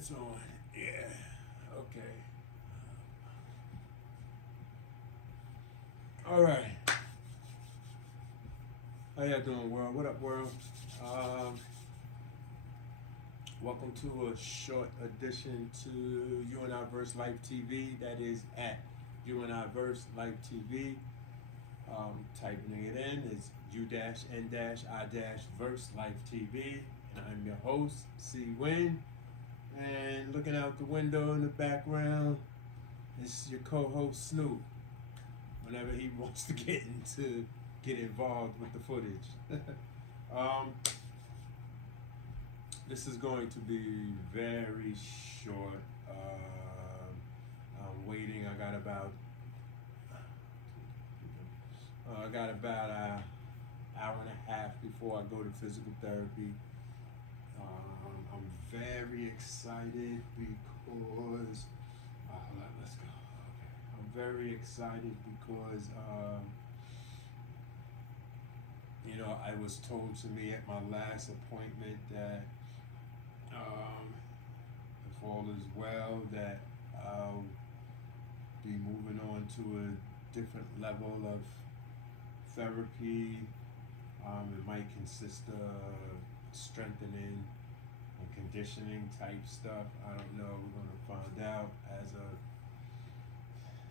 It's on. Yeah. Okay. All right. How y'all doing, world? What up, world? Um, Welcome to a short edition to U-N-I-VERSELIFETV. That is at U-N-I-VERSELIFETV. Typing it in is U-N-I-VERSE-LIFE-TV. And I'm your host, C. Wynn. And looking out the window in the background, this is your co-host Snoop. Whenever he wants to get involved with the footage. This is going to be very short. I'm waiting. I got about an hour and a half before I go to physical therapy. I'm very excited because hold on, let's go. Okay. I'm very excited because I was told to me at my last appointment that if all is well, that I'll be moving on to a different level of therapy. It might consist of strengthening and conditioning type stuff. I don't know. We're going to find out as of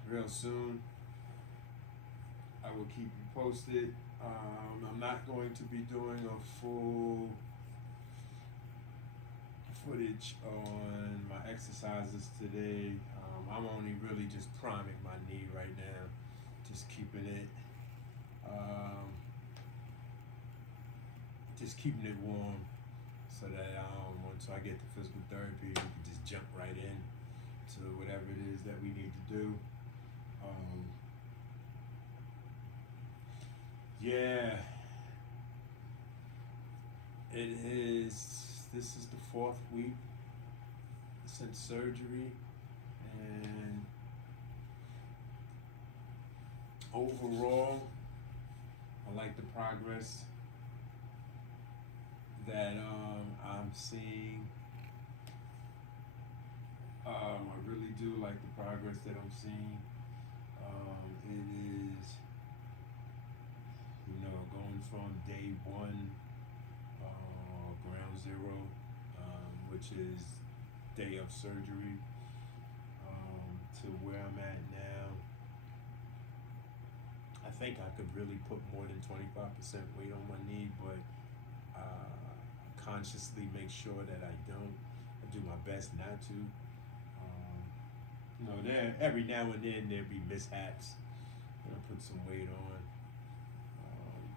real soon. I will keep you posted. I'm not going to be doing a full footage on my exercises today. I'm only really just priming my knee right now, just keeping it warm, so that once I get to physical therapy, we can just jump right in to whatever it is that we need to do. Yeah, this is the 4th week since surgery, and overall, I like the progress that I'm seeing. I really do like the progress that I'm seeing. It is, going from day 1, ground zero, which is day of surgery, to where I'm at now. I think I could really put more than 25% weight on my knee, but consciously make sure that I don't. I do my best not to. There every now and then there'll be mishaps, and I put some weight on,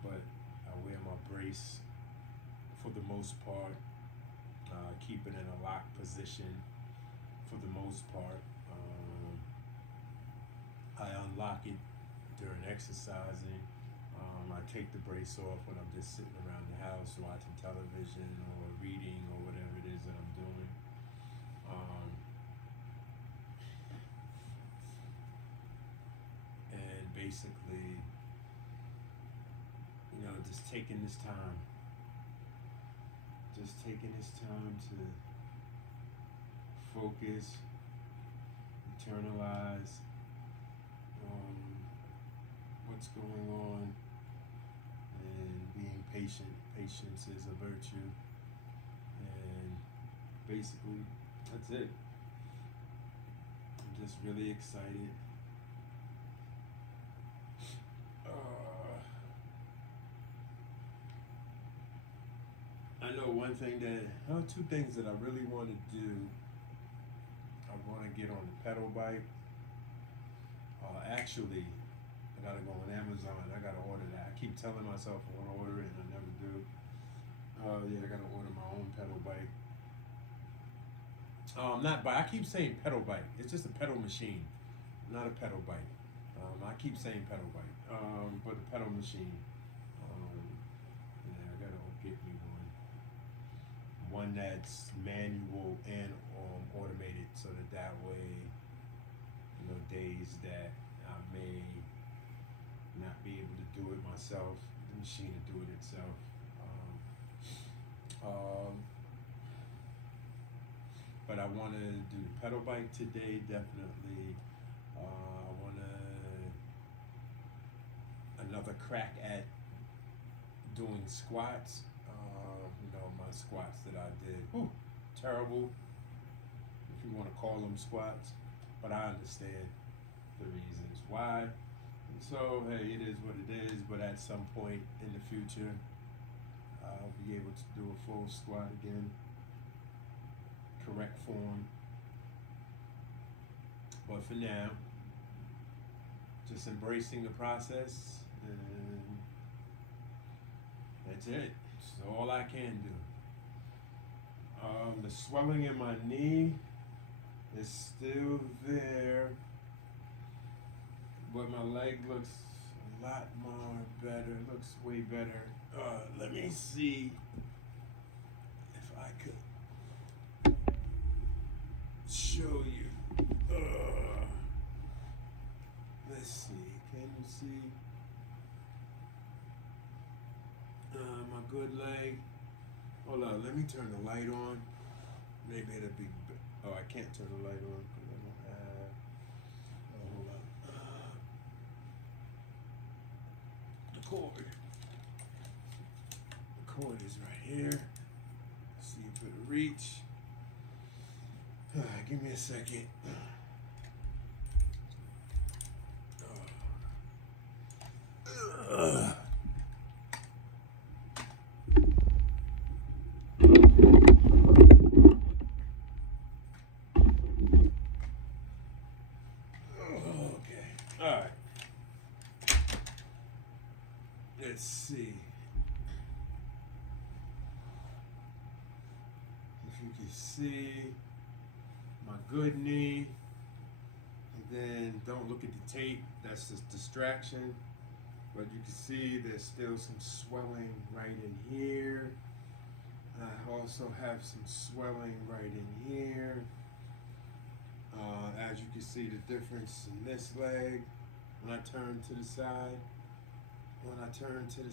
but I wear my brace for the most part, keep it in a locked position for the most part. I unlock it during exercising. I take the brace off when I'm just sitting around the house watching television or reading or whatever it is that I'm doing. And basically, just taking this time to focus, internalize what's going on, and being patient. Patience is a virtue, and basically that's it. I'm just really excited. I know two things that I really want to do. I want to get on the pedal bike. Actually, I gotta go on Amazon. I gotta order that. I keep telling myself I want to order it, and I never do. I gotta order my own pedal bike. Not bike. I keep saying pedal bike. It's just a pedal machine, not a pedal bike. I keep saying pedal bike, but a pedal machine. I gotta get me one that's manual and automated, so that way, days that I may not be able to do it myself, the machine to do it itself. but I want to do the pedal bike today, definitely. I want another crack at doing squats. My squats that I did, terrible, if you want to call them squats, but I understand the reasons why. So, hey, it is what it is, but at some point in the future, I'll be able to do a full squat again, correct form. But for now, just embracing the process, and that's it. It's all I can do. The swelling in my knee is still there, but my leg looks a lot more better. It looks way better. Let me see if I could show you. Let's see. Can you see my good leg? Hold on. Let me turn the light on. Maybe it'll be. Oh, I can't turn the light on because I don't have. Hold on. The cord. The cord is right here. See if it'll reach. Give me a second. Let's see if you can see my good knee, and then don't look at the tape, that's just distraction, but you can see there's still some swelling right in here. I also have some swelling right in here. As you can see the difference in this leg when I turn to the side. When I turn to the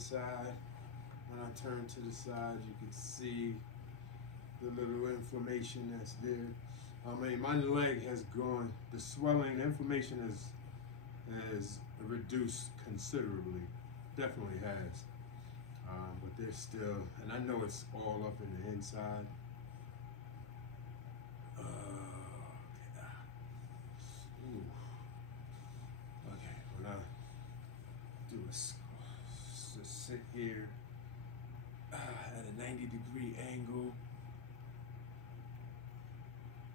side, you can see the little inflammation that's there. I mean, my leg has gone, the swelling, the inflammation has reduced considerably, definitely has. But there's still, and I know it's all up in the inside. Okay, when I do a sit here at a 90-degree angle,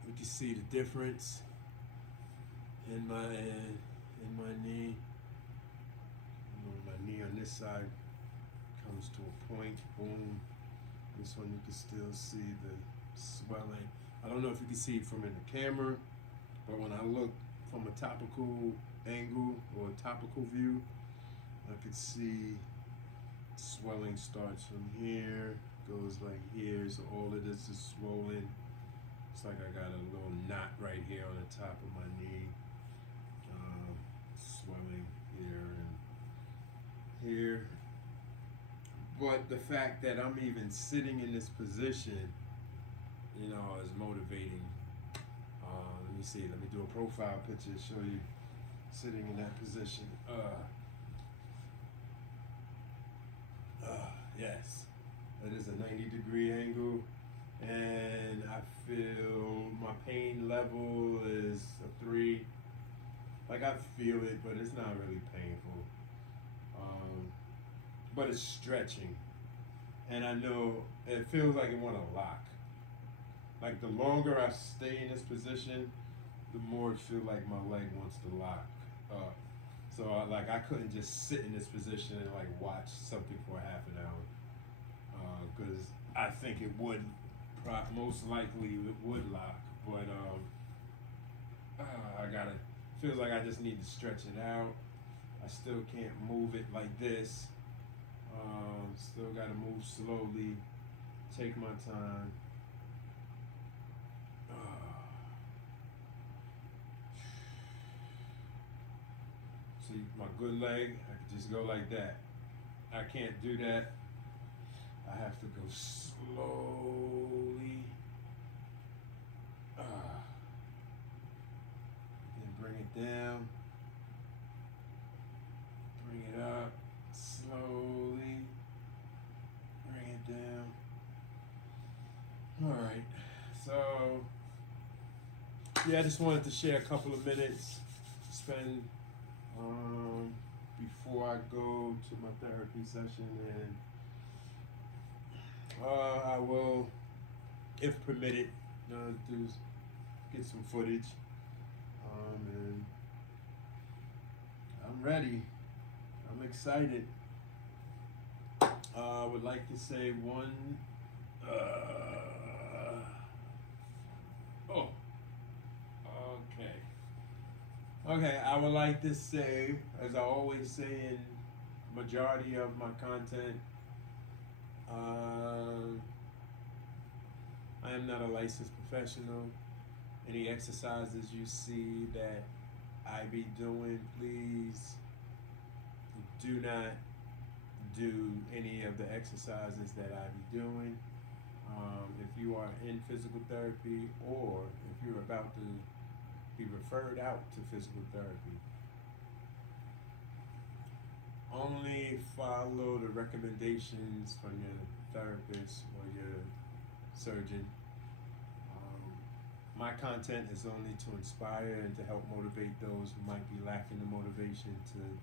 we can see the difference in my knee. My knee on this side comes to a point, boom. This one you can still see the swelling. I don't know if you can see it from in the camera, but when I look from a topical angle or a topical view, I can see swelling starts from here, goes like here, so all of this is swollen. It's like I got a little knot right here on the top of my knee, swelling here and here. But the fact that I'm even sitting in this position, is motivating. Let me see, let me do a profile picture to show you sitting in that position. Yes, that is a 90-degree angle, and I feel my pain level is a 3. Like, I feel it, but it's not really painful. But it's stretching, and I know it feels like it want to lock. Like, the longer I stay in this position, the more it feels like my leg wants to lock up. So I couldn't just sit in this position and watch something for half an hour, because I think it would, most likely it would lock. But feels like I just need to stretch it out. I still can't move it like this. Still got to move slowly, take my time. See, my good leg, I can just go like that. I can't do that. I have to go slowly. down. Bring it up. Slowly. Bring it down. Alright. So, yeah, I just wanted to share a couple of minutes. Spend before I go to my therapy session, and I will, if permitted, do get some footage, and I'm ready. I'm excited. I would like to say one. Okay, I would like to say, as I always say in majority of my content, I am not a licensed professional. Any exercises you see that I be doing, please do not do any of the exercises that I be doing. If you are in physical therapy, or if you're about to be referred out to physical therapy, only follow the recommendations from your therapist or your surgeon. My content is only to inspire and to help motivate those who might be lacking the motivation to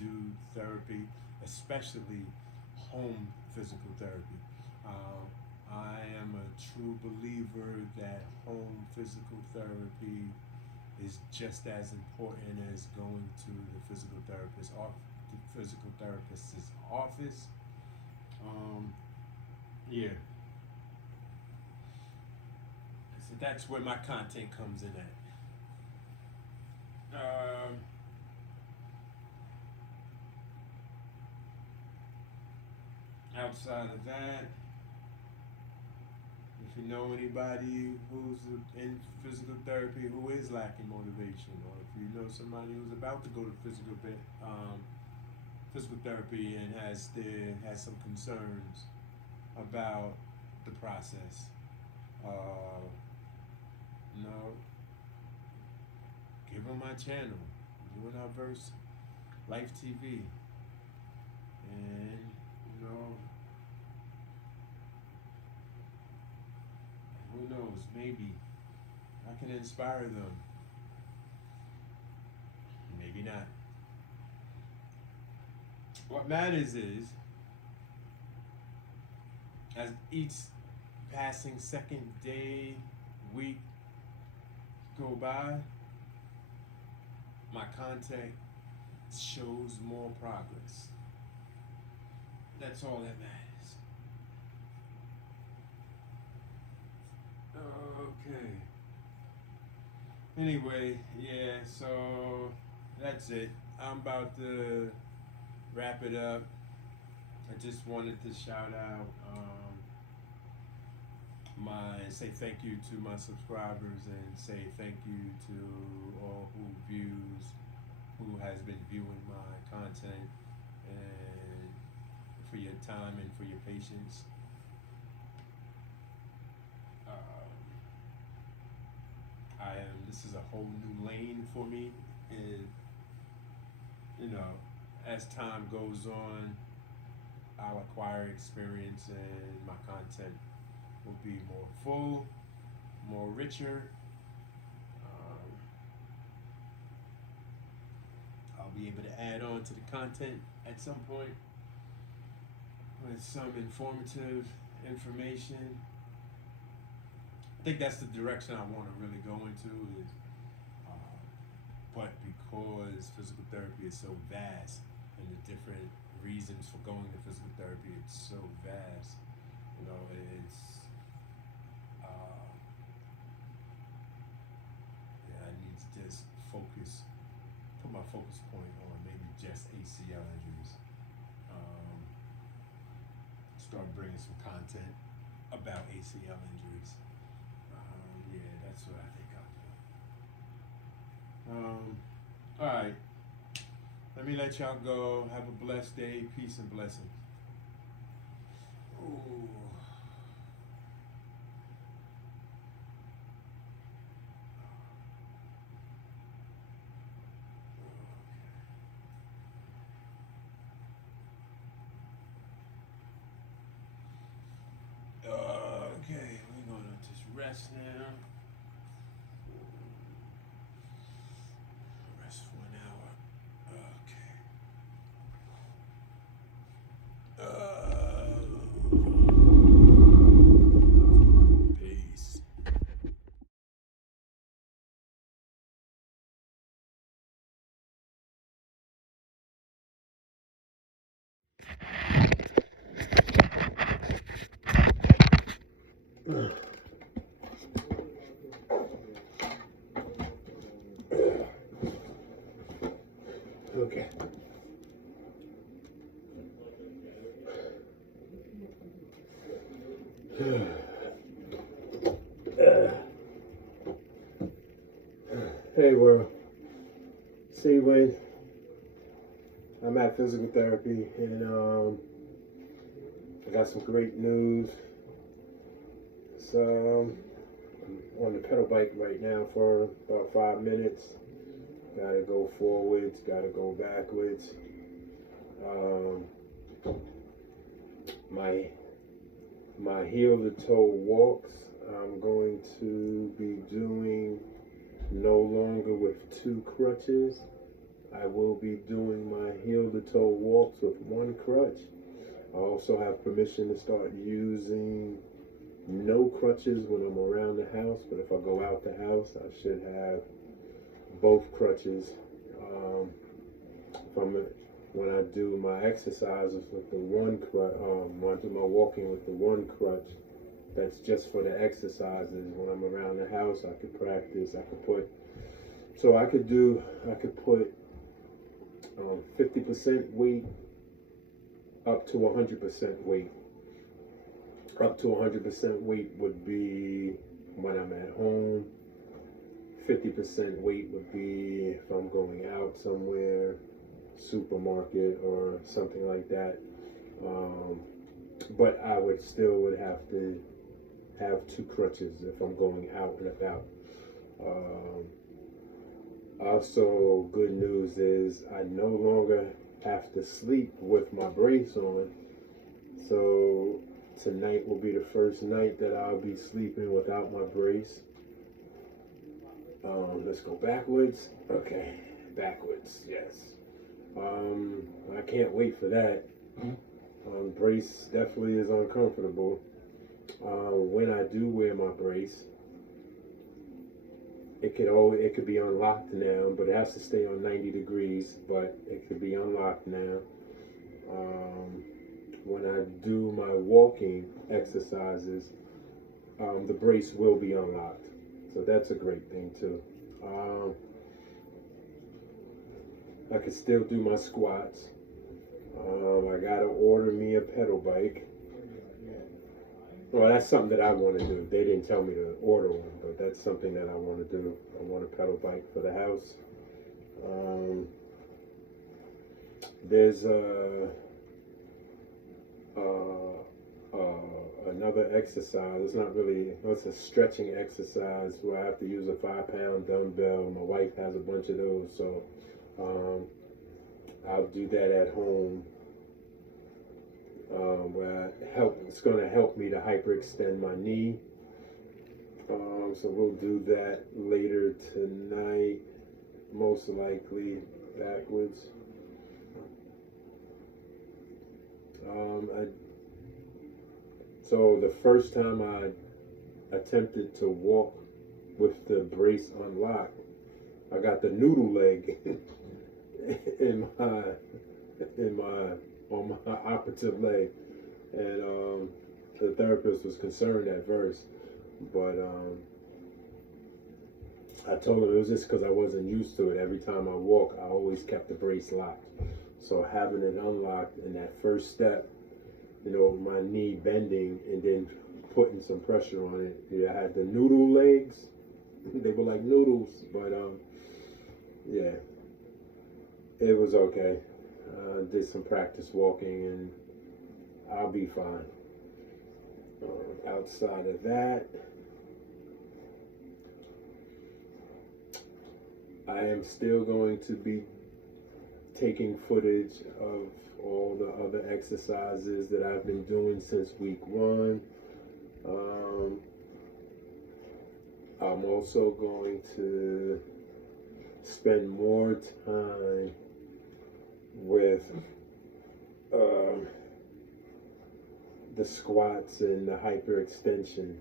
do therapy, especially home physical therapy. I am a true believer that home physical therapy is just as important as going to the physical therapist's office. Yeah. So that's where my content comes in at. Outside of that, if you know anybody who's in physical therapy who is lacking motivation, or if you know somebody who's about to go to physical therapy and has some concerns about the process, give them my channel, U-N-I-VERSELIFETV, and who knows, maybe I can inspire them. Maybe not. What matters is, as each passing second, day, week go by, my content shows more progress. That's all that matters. Okay. Anyway, yeah, so that's it. I'm about to wrap it up. I just wanted to shout out say thank you to my subscribers, and say thank you to all who has been viewing my content, and for your time and for your patience. This is a whole new lane for me, and as time goes on, I'll acquire experience, and my content will be more full, more richer. I'll be able to add on to the content at some point with some informative information. I think that's the direction I want to really go into, but because physical therapy is so vast, and the different reasons for going to physical therapy, it's so vast. I need to just put my focus point on maybe just ACL injuries. Start bringing some content about ACL injuries. Yeah, that's what I think I'll do. All right. Let me let y'all go. Have a blessed day. Peace and blessings. Ooh. rest now. Rest for an hour. Okay. Peace. Okay. Hey world. See, Wayne, I'm at physical therapy, and I got some great news. So I'm on the pedal bike right now for about 5 minutes. Gotta go forwards, gotta go backwards. My heel to toe walks, I'm going to be doing no longer with 2 crutches. I will be doing my heel to toe walks with 1 crutch. I also have permission to start using no crutches when I'm around the house, but if I go out the house, I should have both crutches. When I do my exercises with the 1 crutch, when I do my walking with the 1 crutch, that's just for the exercises. When I'm around the house, I could practice. I could put 50% weight up to 100% weight. Up to 100% weight would be when I'm at home. 50% weight would be if I'm going out somewhere, supermarket or something like that. But I would have to have 2 crutches if I'm going out and about. Also, good news is I no longer have to sleep with my brace on. So tonight will be the first night that I'll be sleeping without my brace. Let's go backwards. Okay, backwards, yes. I can't wait for that. Brace definitely is uncomfortable. When I do wear my brace, it could be unlocked now, but it has to stay on 90 degrees, but it could be unlocked now. When I do my walking exercises, the brace will be unlocked. So that's a great thing too. I can still do my squats. I gotta order me a pedal bike. Well, that's something that I want to do. They didn't tell me to order one, but that's something that I want to do. I want a pedal bike for the house. There's another exercise. It's a stretching exercise where I have to use a 5-pound dumbbell. My wife has a bunch of those, so I'll do that at home. It's going to help me to hyperextend my knee. So we'll do that later tonight, most likely backwards. So the first time I attempted to walk with the brace unlocked, I got the noodle leg on my operative leg, and the therapist was concerned at first, but I told him it was just because I wasn't used to it. Every time I walk, I always kept the brace locked. So having it unlocked in that first step, my knee bending and then putting some pressure on it. Yeah, I had the noodle legs. They were like noodles, but yeah, it was okay. Did some practice walking and I'll be fine. Outside of that, I am still going to be taking footage of all the other exercises that I've been doing since week 1. I'm also going to spend more time with the squats and the hyperextension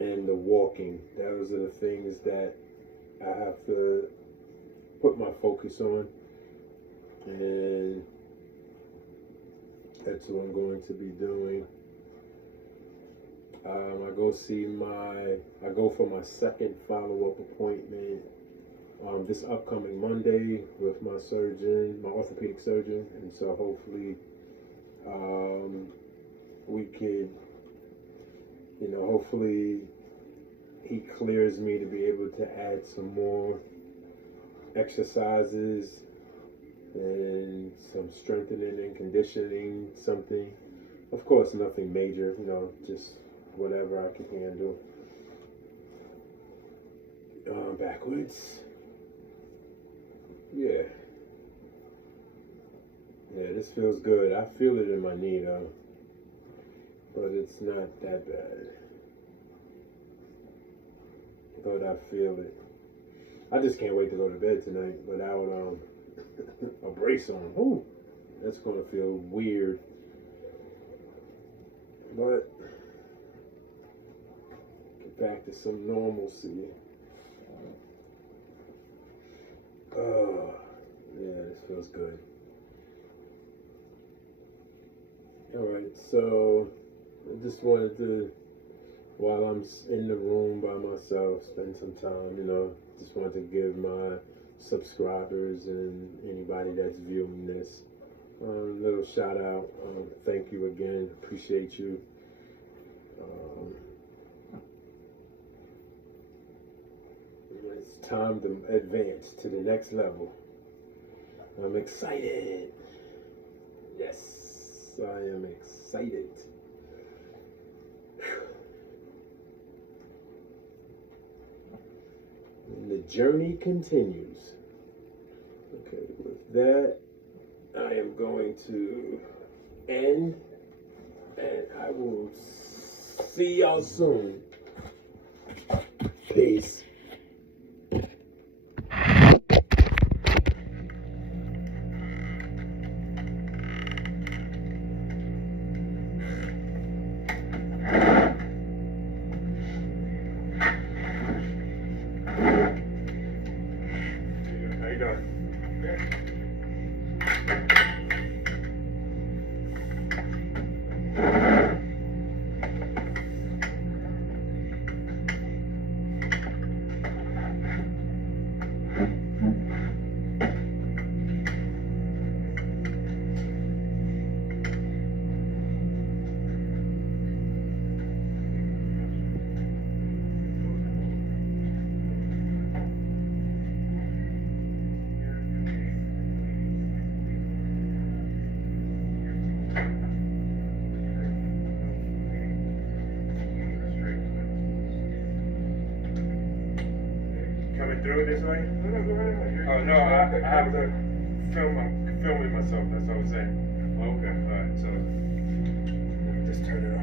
and the walking. Those are the things that I have to put my focus on, and that's what I'm going to be doing. I go for my second follow-up appointment this upcoming Monday with my surgeon, my orthopedic surgeon, and so hopefully we could, hopefully he clears me to be able to add some more exercises and some strengthening and conditioning, something. Of course, nothing major, just whatever I can handle. Backwards. Yeah. Yeah, this feels good. I feel it in my knee though, but it's not that bad. But I feel it. I just can't wait to go to bed tonight without a brace on. Ooh, that's gonna feel weird. But get back to some normalcy. Oh, yeah, this feels good. Alright, so I just wanted to, while I'm in the room by myself, spend some time, just wanted to give my subscribers and anybody that's viewing this a little shout out. Thank you again. Appreciate you. It's time to advance to the next level. I'm excited. Yes, I am excited. And the journey continues. Okay, with that, I am going to end, and I will see y'all soon. Peace. How you doing? Good. Coming through this way? Oh no, I have to I'm filming myself, that's what I was saying. Okay, alright, so let me just turn it on.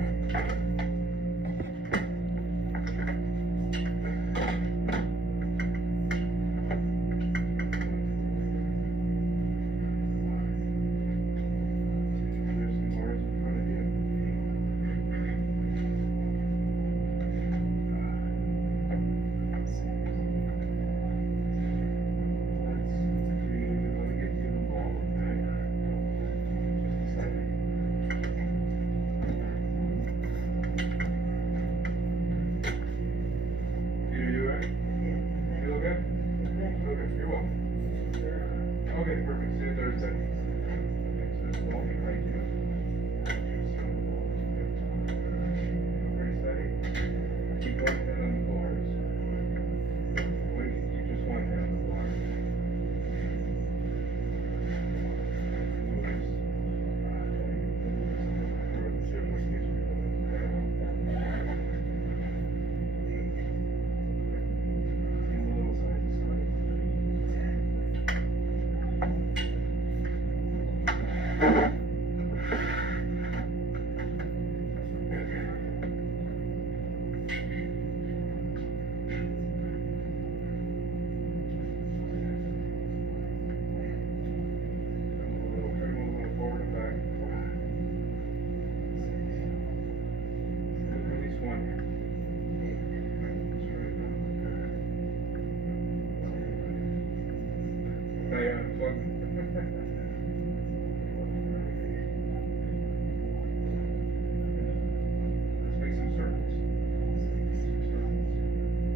make some circles.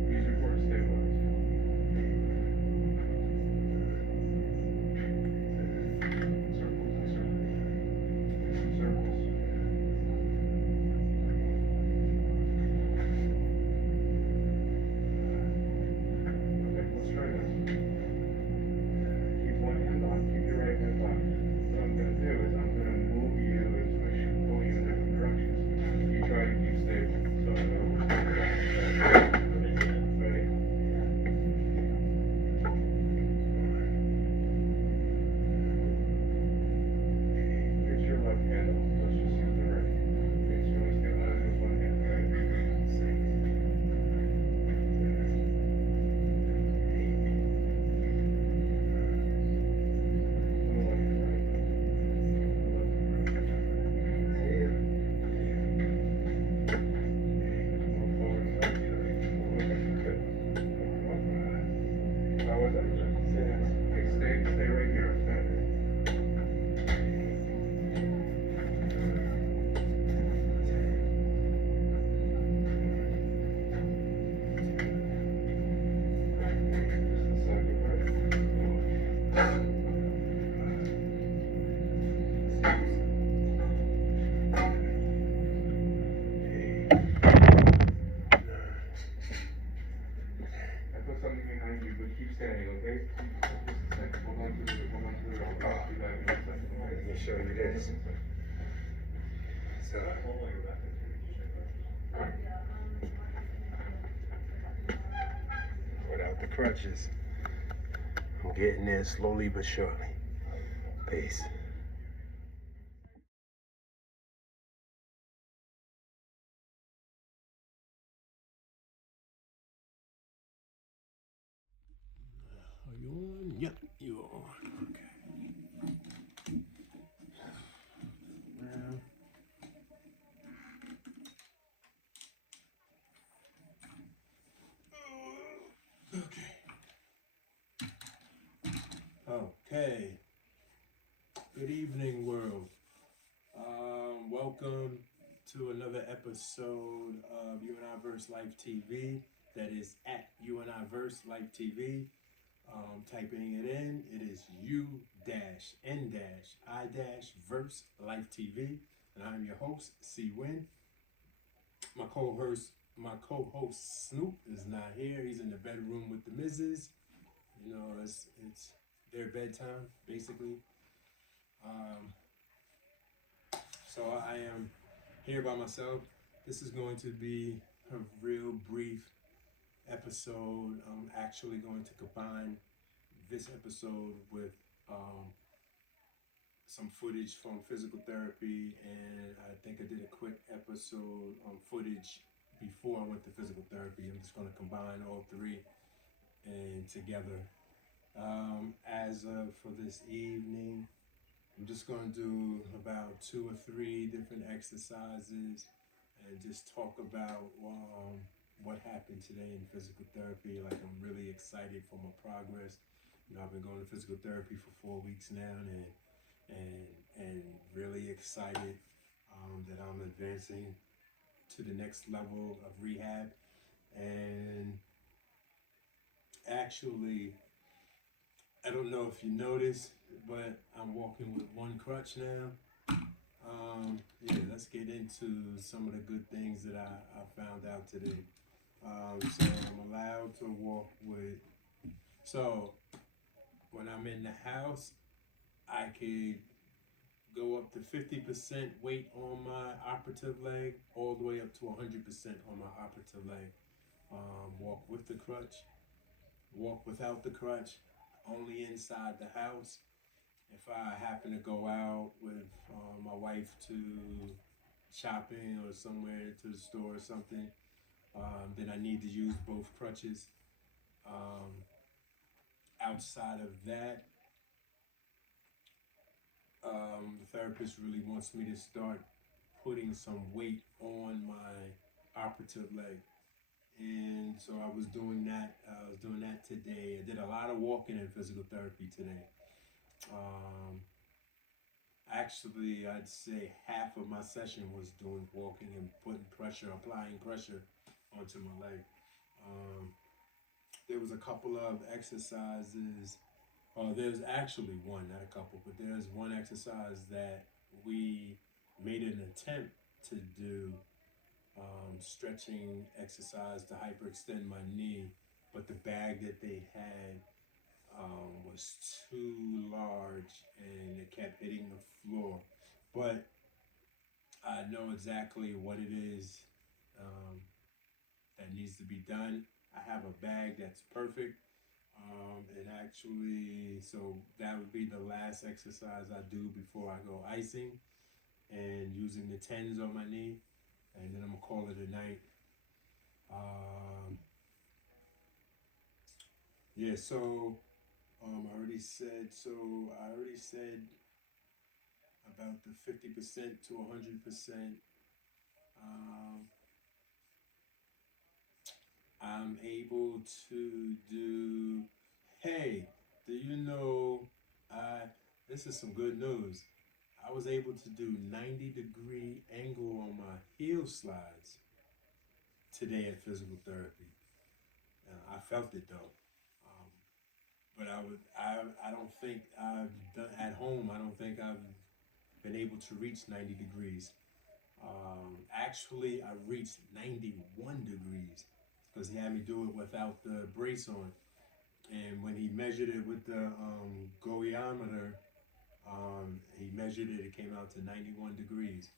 Use your core to stabilize. Circles and circles. Make some circles. Okay, let's try this. Keep one hand on, keep your right hand on. What I'm going to do is I'm going to move you and pull you in different directions. You try to keep stable. So ready? Here's your left hand off. Let's just use the right. Okay, so you only stand on with one hand, right? How was that? Okay, stay right here, okay? Just a second, right? I put something behind you, but keep standing, okay? Just a second. Hold on to it. Hold on to it. I'll talk to you back in a second. Okay? Let me show you this. So, without the crutches, I'm getting there slowly but surely. Peace. Are you on? Yep, you are on. Okay. Well, okay. Good evening, world. Welcome to another episode of U-N-I-VERSELIFETV. That is at U-N-I-VERSELIFETV. Typing it in, it is U-N-I-VERSE-LIFE-TV. And I'm your host, C-Win. My co-host Snoop is not here. He's in the bedroom with the missus. You know, it's their bedtime, basically. So I am here by myself. This is going to be a real brief episode. I'm actually going to combine this episode with some footage from physical therapy, and I think I did a quick episode on footage before I went to physical therapy. I'm just going to combine all three and together. As of for this evening, I'm just going to do about 2 or 3 different exercises and just talk about what happened today in physical therapy. Like, I'm really excited for my progress. You know, I've been going to physical therapy for 4 weeks now, and really excited that I'm advancing to the next level of rehab. And actually, I don't know if you noticed, but I'm walking with one crutch now. Yeah, let's get into some of the good things that I found out today. So I'm allowed to walk with, so when I'm in the house, I could go up to 50% weight on my operative leg, all the way up to 100% on my operative leg. Walk with the crutch, walk without the crutch, only inside the house. If I happen to go out with my wife to shopping or somewhere to the store or something, then I need to use both crutches. Outside of that, the therapist really wants me to start putting some weight on my operative leg. And so I was doing that. I was doing that today. I did a lot of walking in physical therapy today. Um, Actually, I'd say half of my session was doing walking and putting pressure, applying pressure onto my leg. Um, there was a couple of exercises. There's actually one, not a couple, but there's one exercise that we made an attempt to do, stretching exercise to hyperextend my knee, but the bag that they had was too large and it kept hitting the floor. But I know exactly what it is um, that needs to be done. I have a bag that's perfect. And actually, so that would be the last exercise I do before I go icing and using the tens on my knee. And then I'm gonna call it a night. Um, yeah, so I already said about the 50% to 100%. Um, I'm able to do. Hey, do you know? I This is some good news. I was able to do 90-degree angle on my heel slides today at physical therapy. I felt it though, um, but I don't think I've done at home. I don't think I've been able to reach 90 degrees. Actually, I reached 91 degrees because he had me do it without the brace on. And when he measured it with the goiometer, he measured it, it came out to 91 degrees.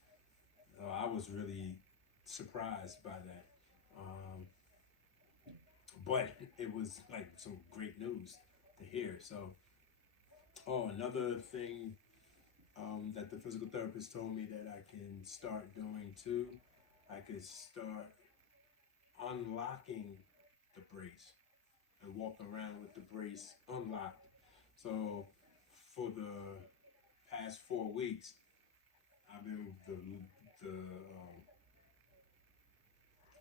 I was really surprised by that. Um, but it was like some great news to hear. So, another thing that the physical therapist told me that I can start doing too, I could start unlocking the brace and walk around with the brace unlocked. So for the past 4 weeks, I've been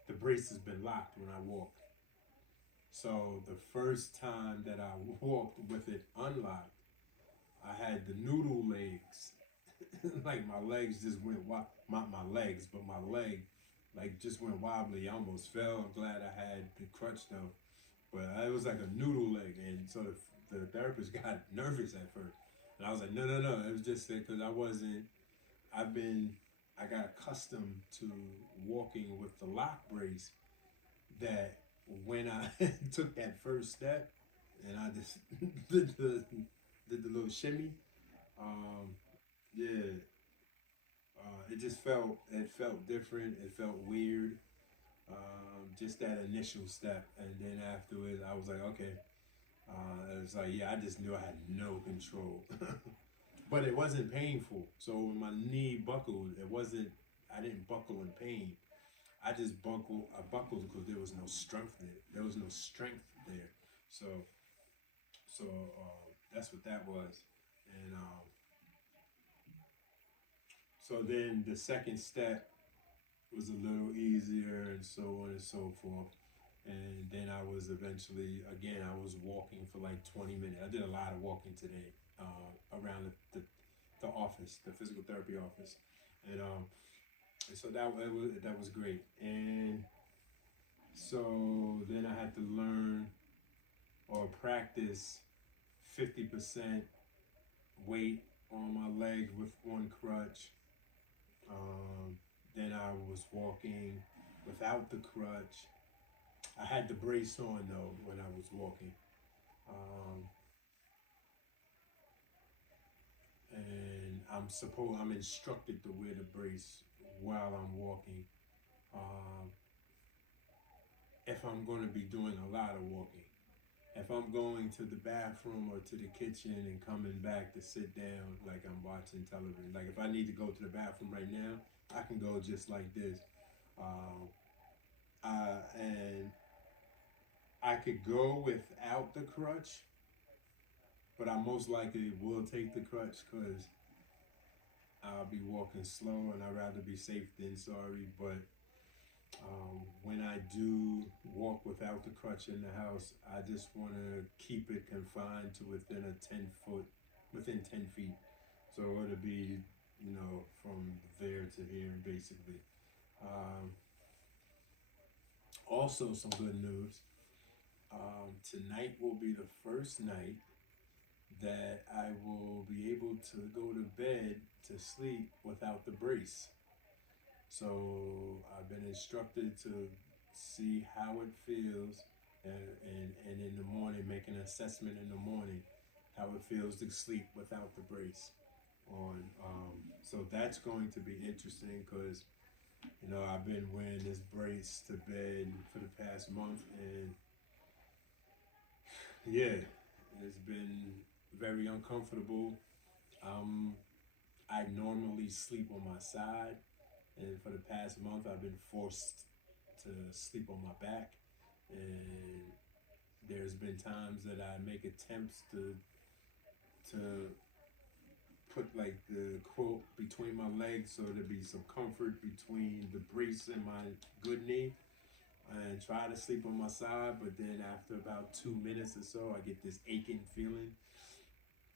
the brace has been locked when I walk. So the first time that I walked with it unlocked, I had the noodle legs. Like my legs just went wild. Not my legs, but my leg like just went wobbly. I almost fell. I'm glad I had the crutch though. But it was like a noodle leg, and so the therapist got nervous at first, and I was like, no, no, no. It was just because I wasn't. I've been. I got accustomed to walking with the lock brace. That when I took that first step, and I just did the little shimmy. Um, yeah, it felt different. It felt weird. Just that initial step, and then afterwards, I was like, okay. It was like, yeah, I just knew I had no control. But it wasn't painful. So when my knee buckled, it wasn't, I didn't buckle in pain. I buckled because there was no strength there. There was no strength there. So, that's what that was. And so then the second step was a little easier and so on and so forth. And then I was eventually, again, I was walking for like 20 minutes. I did a lot of walking today around the office, the physical therapy office. And so that was great. And so then I had to learn or practice 50% weight on my leg with one crutch. Then I was walking without the crutch. I had the brace on though when I was walking. Um, and I'm instructed to wear the brace while I'm walking. Um, if I'm going to be doing a lot of walking. If I'm going to the bathroom or to the kitchen and coming back to sit down like I'm watching television, like if I need to go to the bathroom right now, I can go just like this. Um, and I could go without the crutch, but I most likely will take the crutch because I'll be walking slow and I'd rather be safe than sorry. But when I do walk without the crutch in the house, I just want to keep it confined to within a 10-foot within 10 feet. So it'll be, from there to here, basically. Um, Also, some good news. Tonight will be the first night that I will be able to go to bed to sleep without the brace. So I've been instructed to see how it feels, and in the morning make an assessment in the morning how it feels to sleep without the brace on. So that's going to be interesting because I've been wearing this brace to bed for the past month, and yeah, it's been very uncomfortable. Um, I normally sleep on my side, and for the past month, I've been forced to sleep on my back. And there's been times that I make attempts to put like the quilt between my legs so there'd be some comfort between the brace and my good knee, and try to sleep on my side. But then after about 2 minutes or so, I get this aching feeling.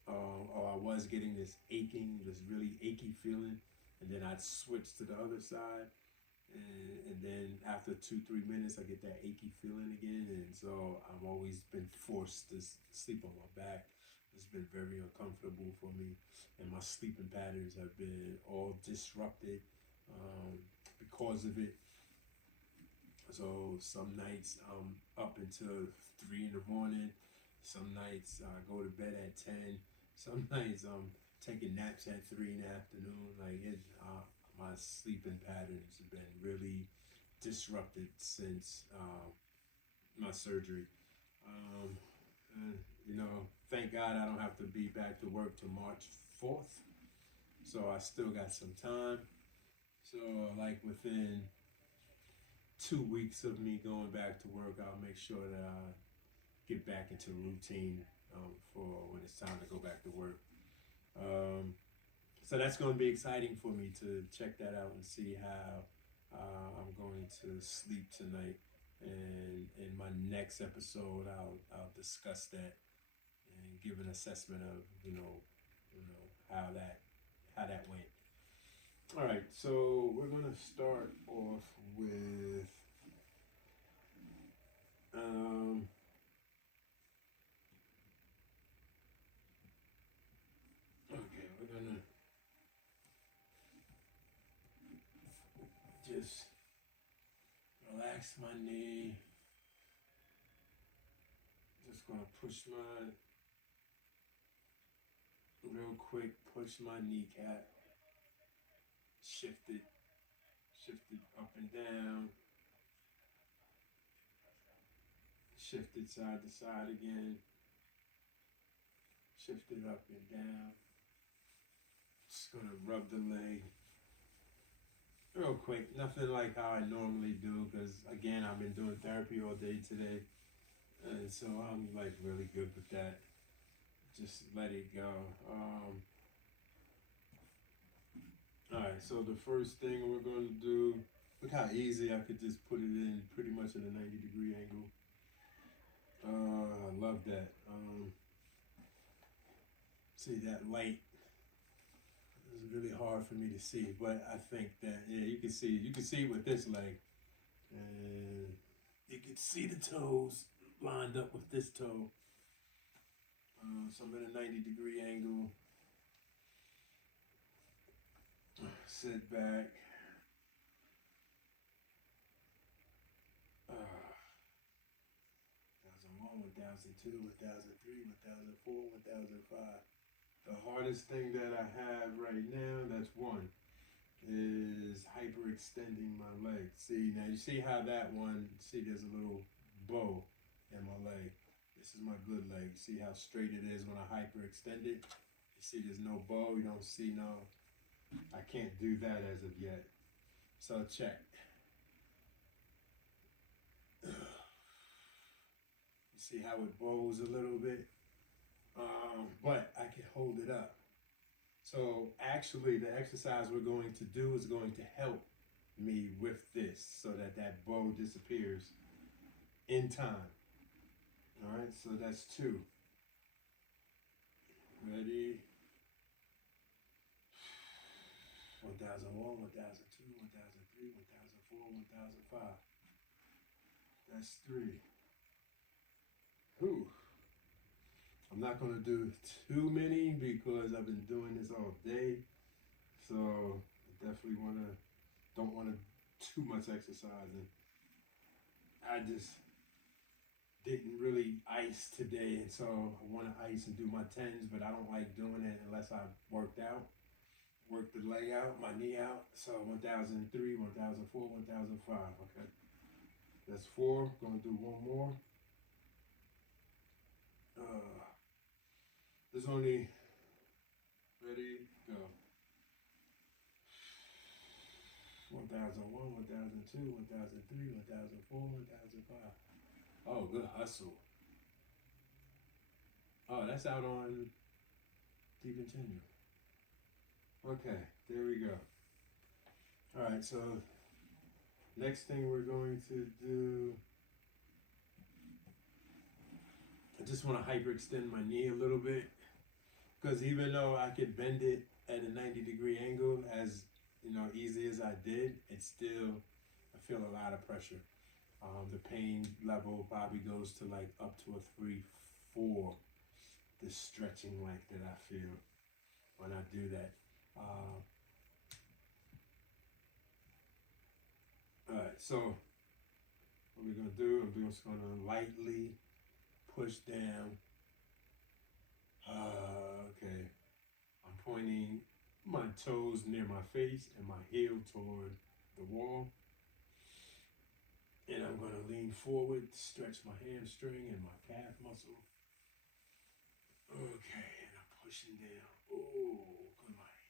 Or I was getting this really achy feeling, and then I'd switch to the other side, and then after 2-3 minutes, I get that achy feeling again, and so I've always been forced to sleep on my back. It's been very uncomfortable for me, and my sleeping patterns have been all disrupted because of it. So some nights I'm up until 3 in the morning. Some nights I go to bed at 10. Some nights I'm taking naps at 3 in the afternoon. Like my sleeping patterns have been really disrupted since my surgery. Um, Thank God I don't have to be back to work till March 4th. So I still got some time. So like within 2 weeks of me going back to work, I'll make sure that I get back into routine for when it's time to go back to work. So that's going to be exciting for me to check that out and see how I'm going to sleep tonight. And in my next episode, I'll discuss that and give an assessment of how that went. All right, so we're gonna start off with okay, we're gonna just relax my knee. Just gonna push real quick, push my kneecap, shift it up and down, shift it side to side again, shift it up and down. Just gonna rub the leg real quick, nothing like how I normally do, because again, I've been doing therapy all day today, and so I'm like really good with that. Just let it go. Alright, so the first thing we're going to do, look how easy I could just put it in pretty much at a 90-degree angle. I love that. See, that light is really hard for me to see, but I think that, yeah, you can see with this leg, and you can see the toes lined up with this toe. So I'm at a 90-degree angle. Sit back. 1001, 1002, 1003, 1004, 1005. The hardest thing that I have right now, that's one, is hyperextending my leg. See, now you see how that one, see there's a little bow in my leg. This is my good leg. See how straight it is when I hyperextend it? You see there's no bow, you don't see no, I can't do that as of yet. So check. You see how it bows a little bit? But I can hold it up. So actually the exercise we're going to do is going to help me with this so that that bow disappears in time. All right, so that's 2. Ready? 1001, 1002, 1003, 1004, 1005. That's 3. Whew. I'm not gonna do too many because I've been doing this all day. So I definitely don't wanna too much exercising. I just didn't really ice today, and so I want to ice and do my 10s, but I don't like doing it unless I worked the leg out, my knee out. So 1003, 1004, 1005. Okay, that's 4. Gonna do one more. There's only ready go. 1001, 1002, 1003, 1004, 1005. Oh, good hustle. Oh, that's out on Deep and Tender. Okay, there we go. Alright, so next thing we're going to do, I just want to hyperextend my knee a little bit, because even though I could bend it at a 90-degree angle as easy as I did, it's still, I feel a lot of pressure. The pain level probably goes to like up to a 3, 4. The stretching like that I feel when I do that. Alright, so what we're gonna do, I'm just gonna lightly push down. Okay. I'm pointing my toes near my face and my heel toward the wall. And I'm gonna lean forward, stretch my hamstring and my calf muscle. Okay, and I'm pushing down. Oh, good line.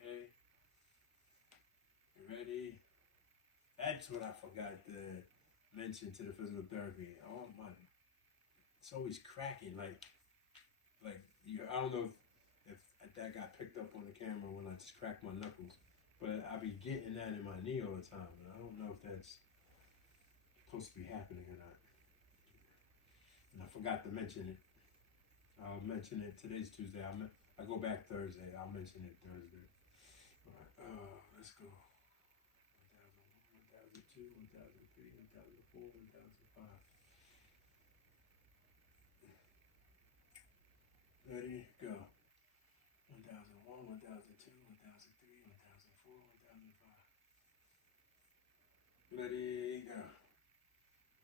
Okay. You ready? That's what I forgot to mention to the physical therapy. Oh my, it's always cracking. Like I don't know if that got picked up on the camera when I just cracked my knuckles, but I be getting that in my knee all the time, and I don't know if that's supposed to be happening or not. And I forgot to mention it. I'll mention it. Today's Tuesday. I go back Thursday. I'll mention it Thursday. All right. Let's go. 1001, 1002, 1003, 1004, 1005. Ready? Go. 1001, 1002, 1003, 1004, 1005. Ready? Go.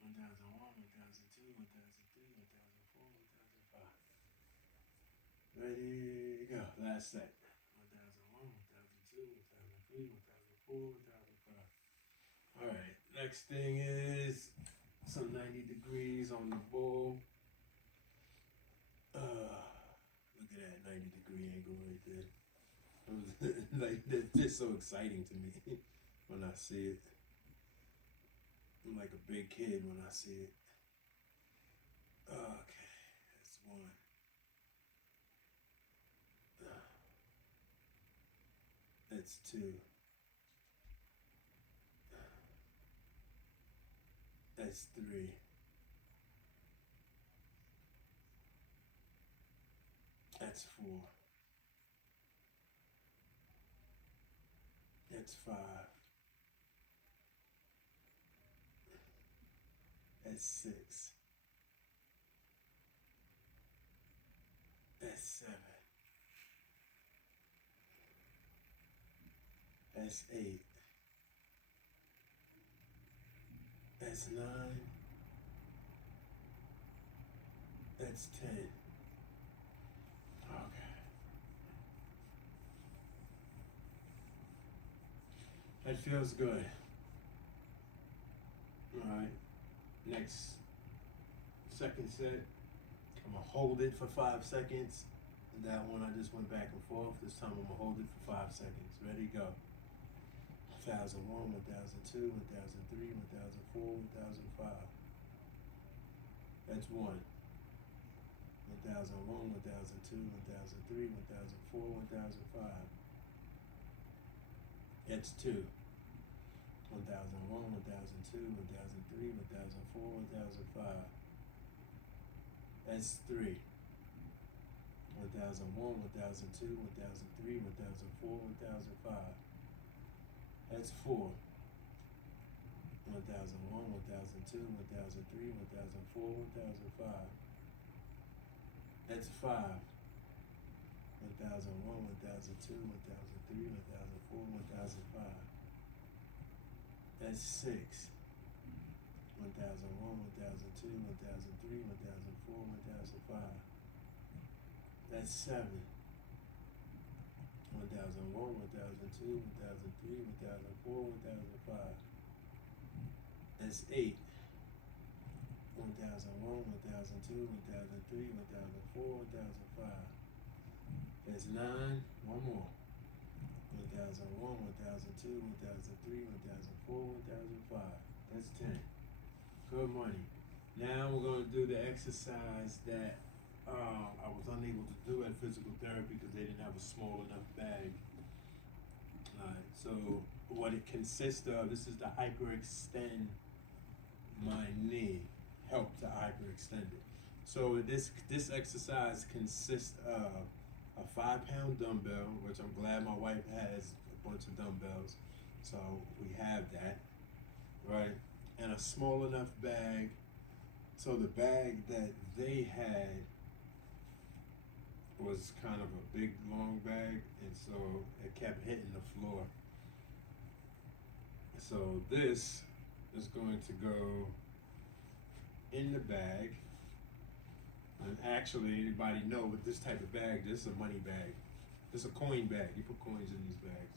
1001, 1002, 1003, 1004, 1005. Ready? Go. Last set. 1001, 1002, 1003, 1004, 1005. Alright, next thing is some 90 degrees on the bull. Look at that 90-degree angle right there. Like, that's just so exciting to me when I see it. I'm like a big kid when I see it. Okay, that's 1. That's 2. That's 3. That's 4. That's 5. That's 6. That's 7. That's 8. That's 9. That's 10. Okay. That feels good. Alright. Next, second set. I'm gonna hold it for 5 seconds. And that one I just went back and forth. This time I'm gonna hold it for 5 seconds. Ready, go. 1001, 1002, 1003, 1004, 1005. That's 1. 1001, 1002, 1003, 1004, 1005. That's 2. 1001, 1002, 1003, 1004, 1005. That's 3. 1001, 1002, 1003, 1004, 1005. That's 4. 1001, 1002, 1003, 1004, 1005. That's 5. 1001, 1002, 1003, 1004, 1005. That's 6. 1001, 1002, 1003, 1004, 1005. That's 7. 1001, 1002, 1003, 1004, 1005. That's 8. 1001, 1002, 1003, 1004, 1005. That's 9. One more. 1001, 1002, 1003, 1004, 1005. That's 10. Good money. Now we're going to do the exercise that I was unable to do at physical therapy because they didn't have a small enough bag. Alright, so what it consists of, this is to hyperextend my knee, help to hyperextend it. So this exercise consists of a 5-pound dumbbell, which I'm glad my wife has a bunch of dumbbells, so we have that, right? And a small enough bag. So the bag that they had was kind of a big, long bag, and so it kept hitting the floor. So this is going to go in the bag. And actually, anybody know with this type of bag, this is a money bag. This is a coin bag. You put coins in these bags,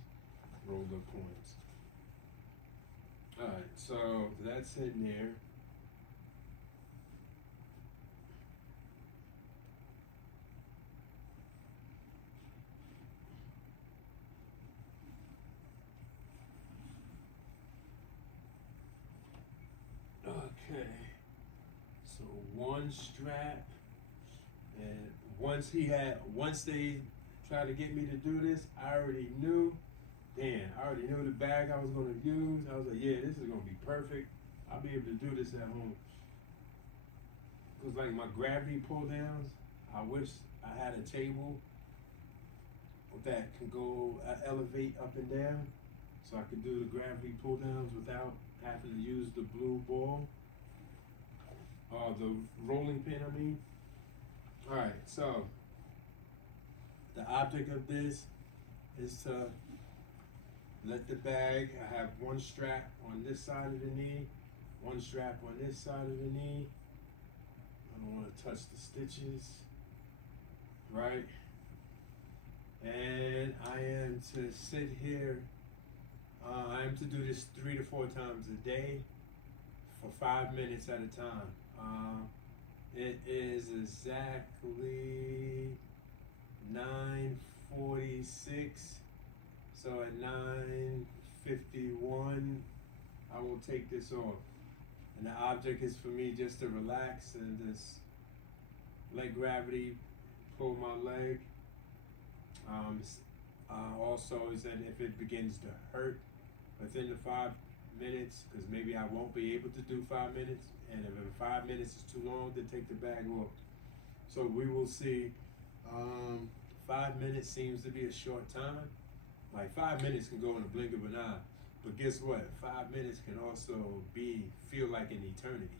rolled up coins. Alright, so that's in there. Okay, so one strap, and once they tried to get me to do this, I already knew the bag I was gonna use. I was like, yeah, this is gonna be perfect. I'll be able to do this at home. Cause like my gravity pull downs, I wish I had a table that can go elevate up and down, so I could do the gravity pull downs without having to use the blue ball, the rolling pin. I mean. All right, so the object of this is to let the bag. I have one strap on this side of the knee, one strap on this side of the knee. I don't want to touch the stitches, right? And I am to sit here. I am to do this 3 to 4 times a day for 5 minutes at a time. It is exactly 9:46. So at 9:51, I will take this off. And the object is for me just to relax and just let gravity pull my leg. Also is that if it begins to hurt within the 5 minutes, because maybe I won't be able to do 5 minutes, and if 5 minutes is too long, then take the bag off. So we will see. 5 minutes seems to be a short time. Like 5 minutes can go in a blink of an eye, but guess what? 5 minutes can also feel like an eternity.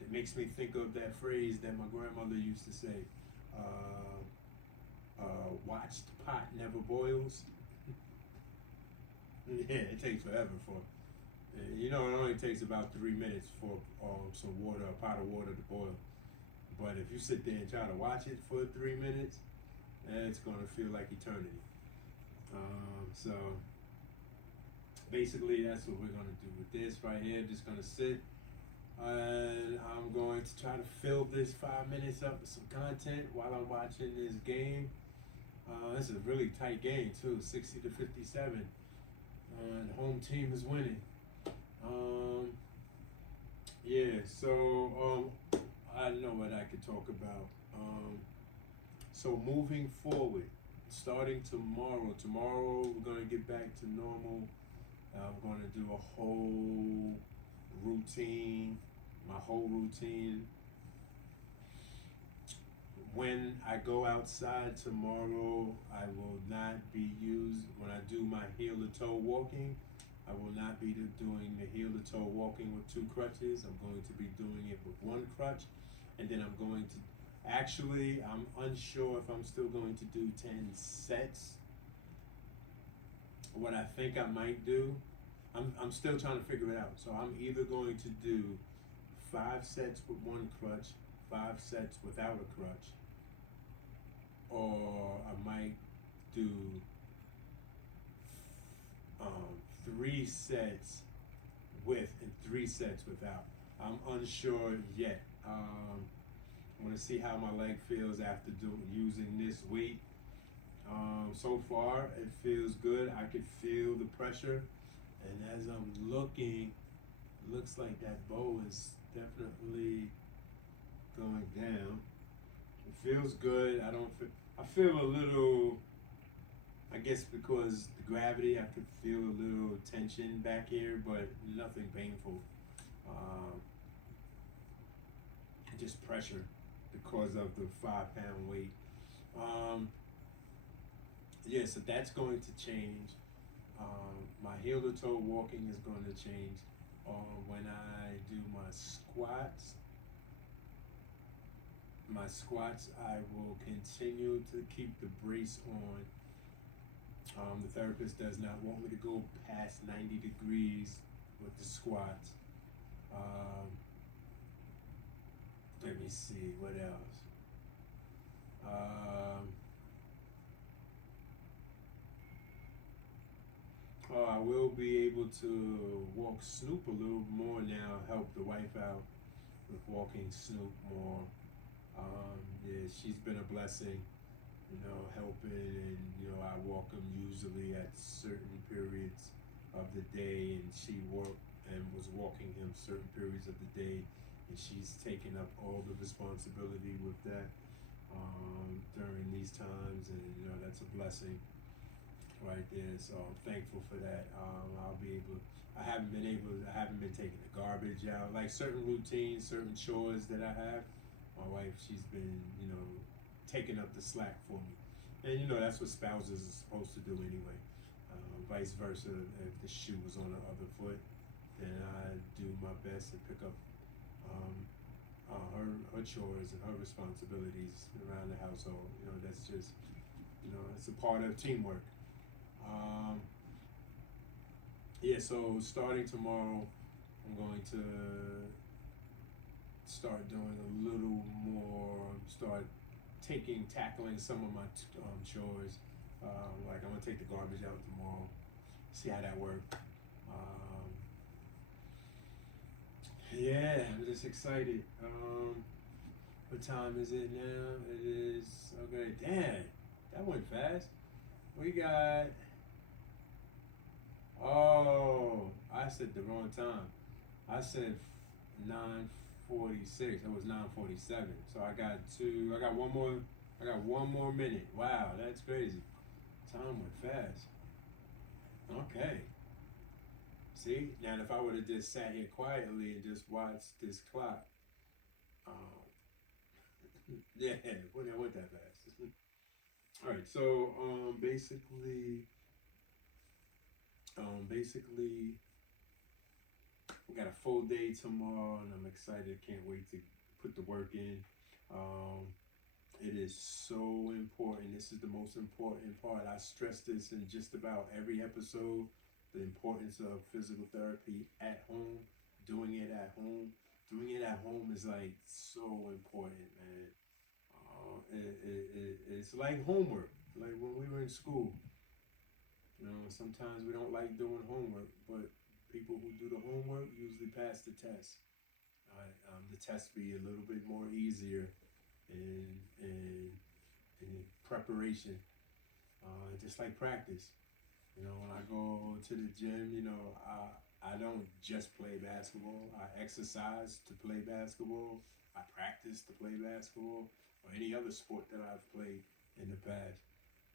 It makes me think of that phrase that my grandmother used to say. Watched pot never boils. Yeah, it takes forever for, it only takes about 3 minutes for some water, a pot of water to boil. But if you sit there and try to watch it for 3 minutes, it's gonna feel like eternity. So basically that's what we're gonna do with this right here. Just gonna sit, and I'm going to try to fill this 5 minutes up with some content while I'm watching this game. This is a really tight game too, 60-57. And the home team is winning. So I know what I could talk about. So moving forward, starting tomorrow we're gonna get back to normal. I'm gonna do a whole routine, my whole routine. when I go outside tomorrow, I will not be when I do my heel to toe walking, I will not be doing the heel to toe walking with 2 crutches. I'm going to be doing it with 1 crutch, and then I'm going to, actually, I'm unsure if I'm still going to do 10 sets. What I think I might do, I'm still trying to figure it out. So I'm either going to do 5 sets with 1 crutch, 5 sets without a crutch, or I might do 3 sets with and 3 sets without. I'm unsure yet. I want to see how my leg feels after using this weight. So far, it feels good. I can feel the pressure, and as I'm looking, it looks like that bow is definitely going down. It feels good. I feel a little, I guess because the gravity, I could feel a little tension back here, but nothing painful. Just pressure because of the 5-pound weight. Yeah, so that's going to change. My heel to toe walking is going to change. When I do my squats, I will continue to keep the brace on. The therapist does not want me to go past 90 degrees with the squats. Let me see, what else? I will be able to walk Snoop a little more now, help the wife out with walking Snoop more. Yeah, she's been a blessing, helping, and, I walk him usually at certain periods of the day, and she was walking him certain periods of the day, and she's taken up all the responsibility with that during these times, and, that's a blessing right there. So I'm thankful for that. I haven't been taking the garbage out, like certain routines, certain chores that I have. My wife, she's been, taking up the slack for me. And, that's what spouses are supposed to do anyway. Vice versa, if the shoe was on the other foot, then I do my best to pick up her chores and her responsibilities around the household. That's just, it's a part of teamwork. Yeah, so starting tomorrow, I'm going to start doing a little more, tackling some of my chores. Like I'm gonna take the garbage out tomorrow, see how that works. Yeah, I'm just excited. What time is it now? It is, okay, damn, that went fast. We got, I said the wrong time. I said 9:46. It was 9:47. So I got one more minute. Wow, that's crazy. Time went fast. Okay. See, now if I would have just sat here quietly and just watched this clock, yeah, it wouldn't have went that fast. All right, so basically, we got a full day tomorrow, and I'm excited. Can't wait to put the work in. It is so important. This is the most important part. I stress this in just about every episode. The importance of physical therapy at home, doing it at home. Doing it at home is like so important, man. It's like homework, like when we were in school. Sometimes we don't like doing homework, but people who do the homework usually pass the test. The test be a little bit more easier in preparation, just like practice. When I go to the gym, I don't just play basketball. I exercise to play basketball. I practice to play basketball or any other sport that I've played in the past.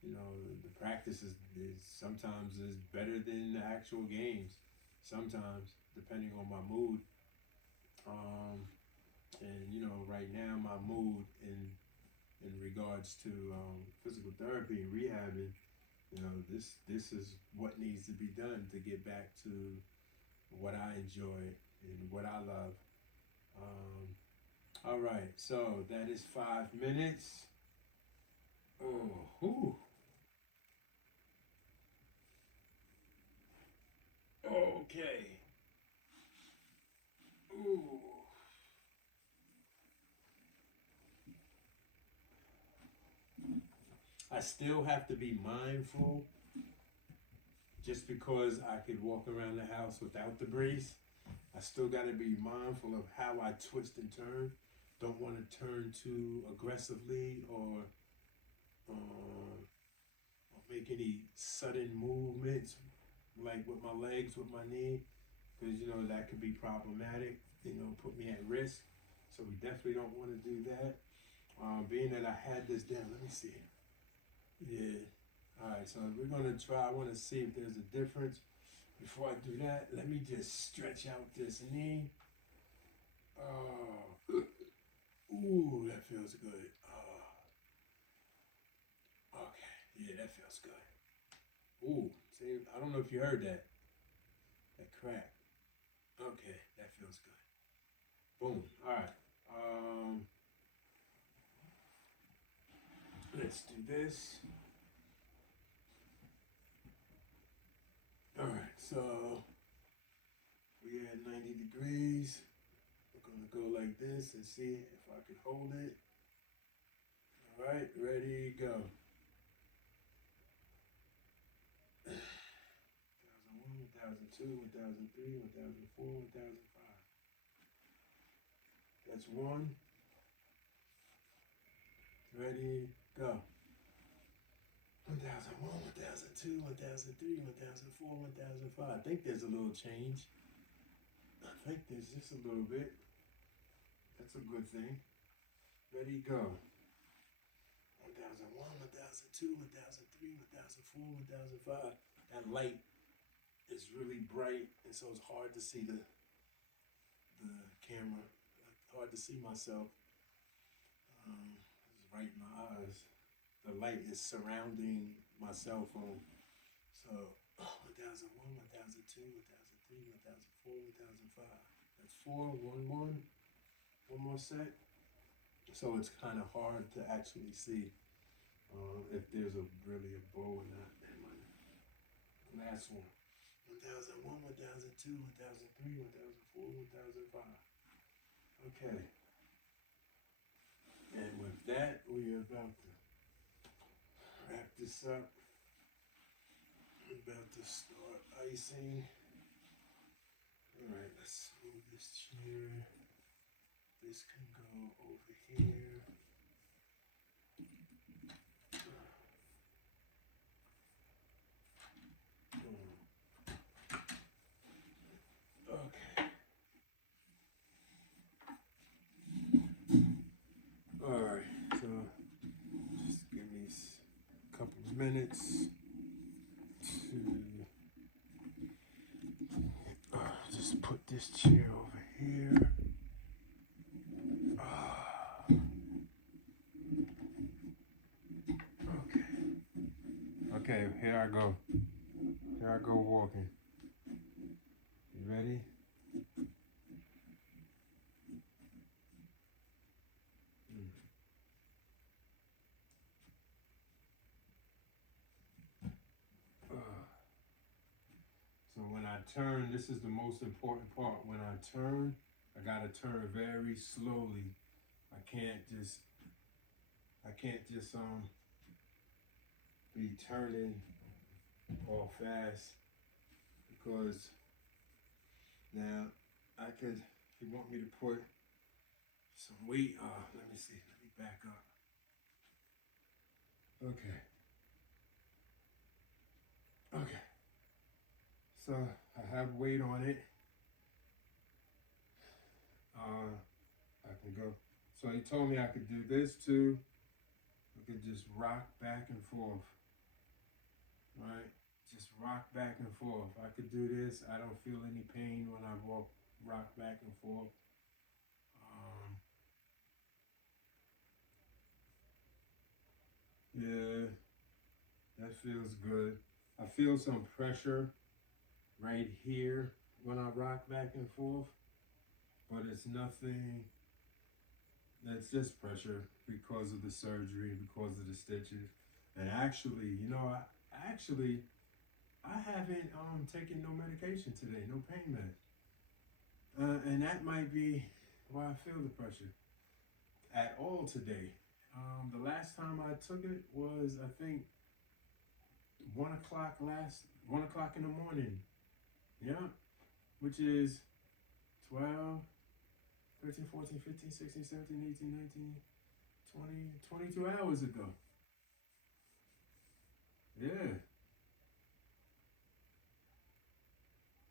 The practice is sometimes is better than the actual games. Sometimes, depending on my mood. And right now my mood in regards to physical therapy and rehabbing. You know, this is what needs to be done to get back to what I enjoy and what I love. All right, so that is 5 minutes. Oh, whew. Okay. Ooh. I still have to be mindful just because I could walk around the house without the brace. I still got to be mindful of how I twist and turn. Don't want to turn too aggressively uh, or make any sudden movements like with my legs, with my knee, because you know that could be problematic. You know, put me at risk. So we definitely don't want to do that. Being that I had this down, let me see. Yeah. All right. So we're gonna try. I want to see if there's a difference. Before I do that, let me just stretch out this knee. Oh, ooh, that feels good. Okay, yeah, that feels good. Ooh, see, I don't know if you heard that. That crack. Okay, that feels good. Boom. All right. Let's do this. All right, so we at 90 degrees. We're gonna go like this and see if I can hold it. All right, ready, go. 1001, 1002, 1003, 1004, 1005. That's one. Ready, go. 1001, 1002, 1003, 1004, 1005. I think there's a little change. I think there's just a little bit. That's a good thing. Ready, go. 1001, 1002, 1003, 1004, 1005. That light is really bright, and so it's hard to see the camera. Hard to see myself. It's right in my eyes. The light is surrounding my cell phone. So 1001, 1002, 1003, 1004, 1005. That's four, one. One more set. So it's kind of hard to actually see if there's really a bow or not. And my last one. 1001, 1002, 1003, 1004, 1005. Okay. And with that, we are about to wrap this up. I'm about to start icing. Alright, let's move this chair. This can go over here. Okay. Alright, so just give me a couple of minutes to just put this chair over here. Okay, here I go. Here I go walking. You ready? So when I turn, this is the most important part. When I turn, I gotta turn very slowly. I can't just be turning all fast, because now I could, if you want me to put some weight, let me see, let me back up. Okay, so I have weight on it. I can go. So he told me I could do this too. I could just rock back and forth. Right? Just rock back and forth. I could do this. I don't feel any pain when I rock back and forth. feels good. I feel some pressure right here when I rock back and forth, but it's nothing. That's just pressure because of the surgery, because of the stitches. And actually, I haven't taken no medication today, no pain med. And that might be why I feel the pressure at all today. The last time I took it was, I think, 1 o'clock in the morning. Yeah, which is 12, 13, 14, 15, 16, 17, 18, 19, 20, 22 hours ago. Yeah,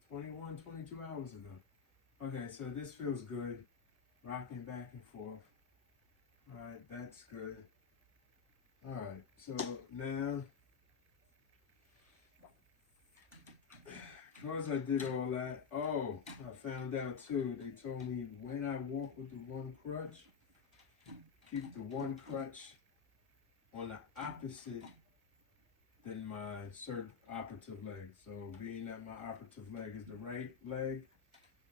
21, 22 hours ago. Okay, so this feels good, rocking back and forth. All right, that's good. All right, so now, because I did all that, I found out too, they told me when I walk with the one crutch, keep the one crutch on the opposite than my operative leg. So being that my operative leg is the right leg,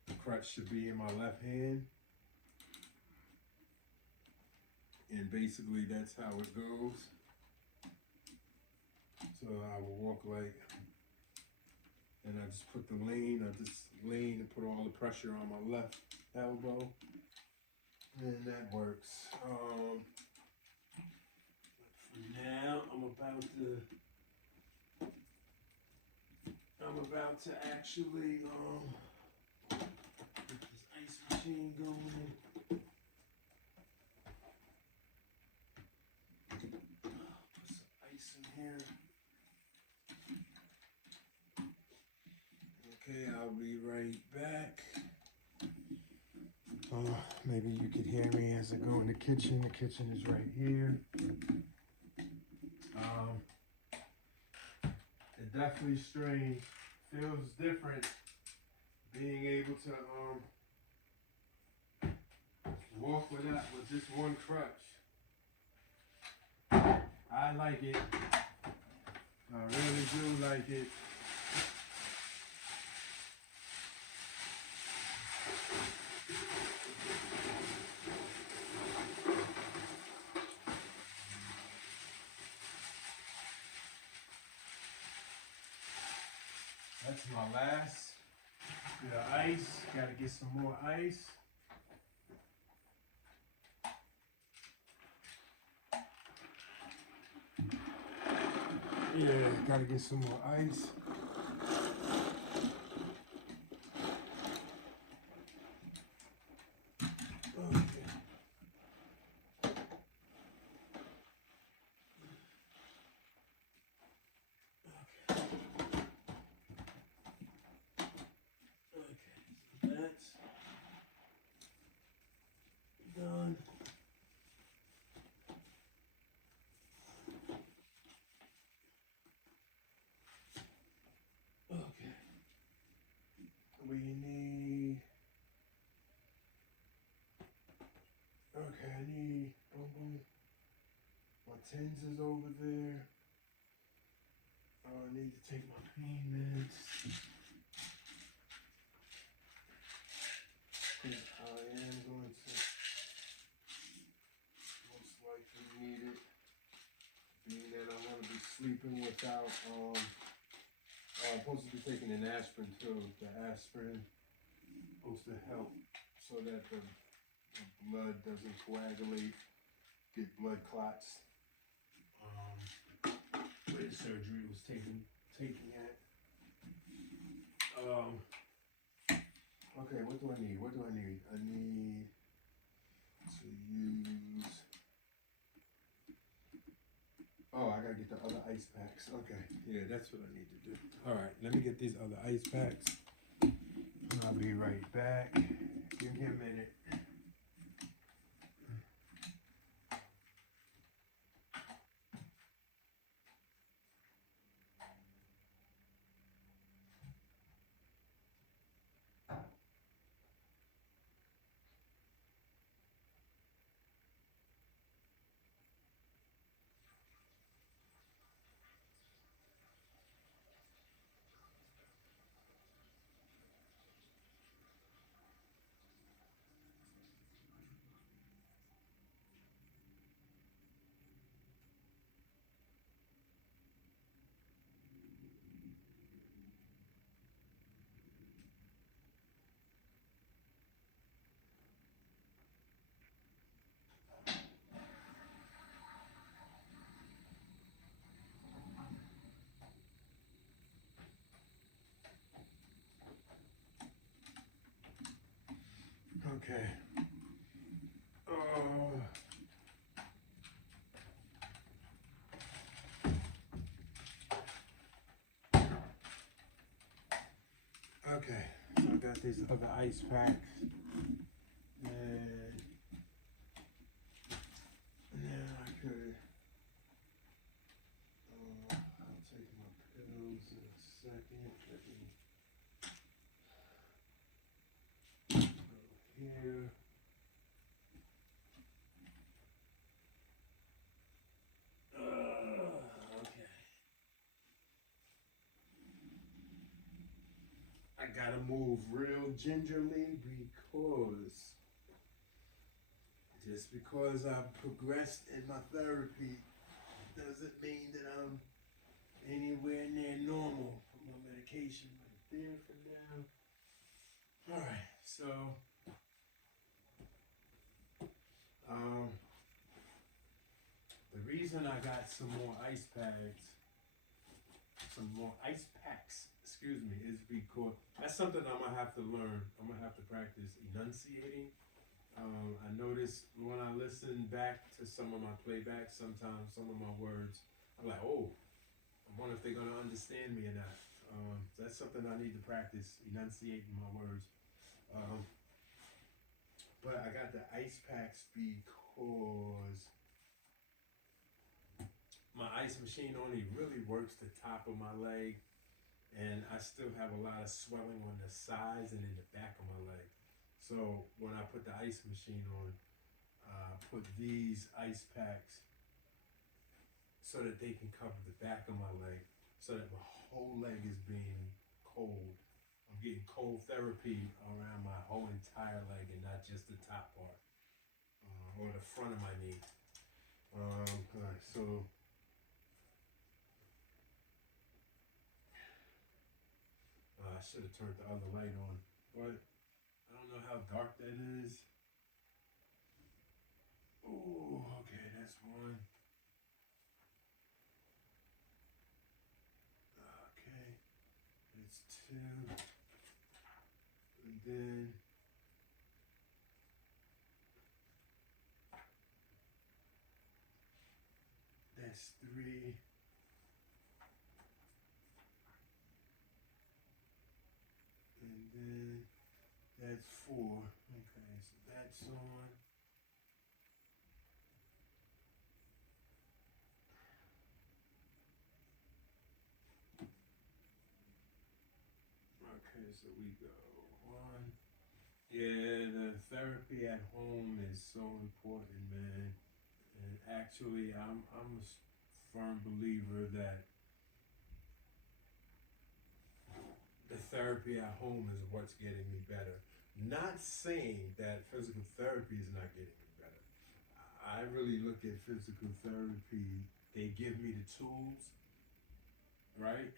the crutch should be in my left hand. And basically that's how it goes. So I will walk like, and I just put the lean, and put all the pressure on my left elbow. And that works. Now I'm about to actually get this ice machine going. Put some ice in here. Okay, I'll be right back. Maybe you could hear me as I go in the kitchen. The kitchen is right here. It's definitely strange. Feels different being able to walk with just one crutch. I like it. I really do like it. That's my last bit of ice. Gotta get some more ice. Yeah, gotta get some more ice. That's done. Okay. We need. Okay, I need. Boom. My tens is over there. I need to take my pain meds. I am going to most likely need it, being that I'm going to be sleeping without, I'm supposed to be taking an aspirin too. The aspirin is supposed to help so that the blood doesn't coagulate, get blood clots, where the surgery was taking at. Okay, what do I need? I need to use. Oh, I gotta get the other ice packs. Okay, yeah, that's what I need to do. All right, let me get these other ice packs. I'll be right back. Give me a minute. Okay. Oh. Okay, so I got these other ice packs, and now I could, I'll take my pills in a second. Let me go here. Okay. I gotta move real gingerly because I've progressed in my therapy doesn't mean that I'm anywhere near normal for my medication right there for now. Alright, so the reason I got some more ice packs, excuse me, is because that's something I'm gonna have to learn. I'm gonna have to practice enunciating. I noticed when I listen back to some of my playbacks, sometimes some of my words, I'm like, oh, I wonder if they're gonna understand me or not. That's something I need to practice, enunciating my words. But I got the ice packs because my ice machine only really works the top of my leg, and I still have a lot of swelling on the sides and in the back of my leg. So when I put the ice machine on, I put these ice packs so that they can cover the back of my leg, so that my whole leg is being cold. I'm getting cold therapy around my whole entire leg and not just the top part or the front of my knee. Alright, so I should have turned the other light on, but I don't know how dark that is. Oh, okay, that's one. Okay, that's two. And then that's three. And then that's four. Okay, so that's on. Okay, so we go one. Yeah, the therapy at home is so important, man. And actually, I'm a firm believer that the therapy at home is what's getting me better. Not saying that physical therapy is not getting me better. I really look at physical therapy, they give me the tools, right,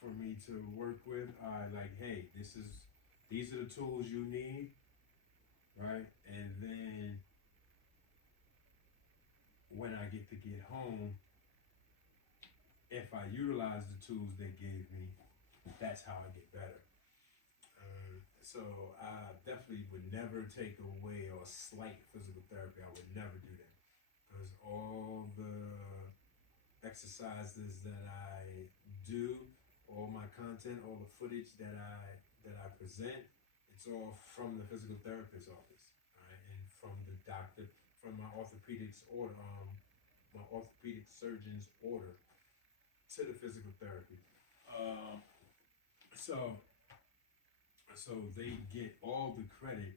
for me to work with. Like, hey, these are the tools you need, right? And then when I get home, if I utilize the tools they gave me, that's how I get better. So I definitely would never take away or slight physical therapy. I would never do that, because all the exercises that I do, all my content, all the footage that I present, it's all from the physical therapist's office, all right, and from the doctor, from my orthopedics order, my orthopedic surgeon's order to the physical therapy. So they get all the credit.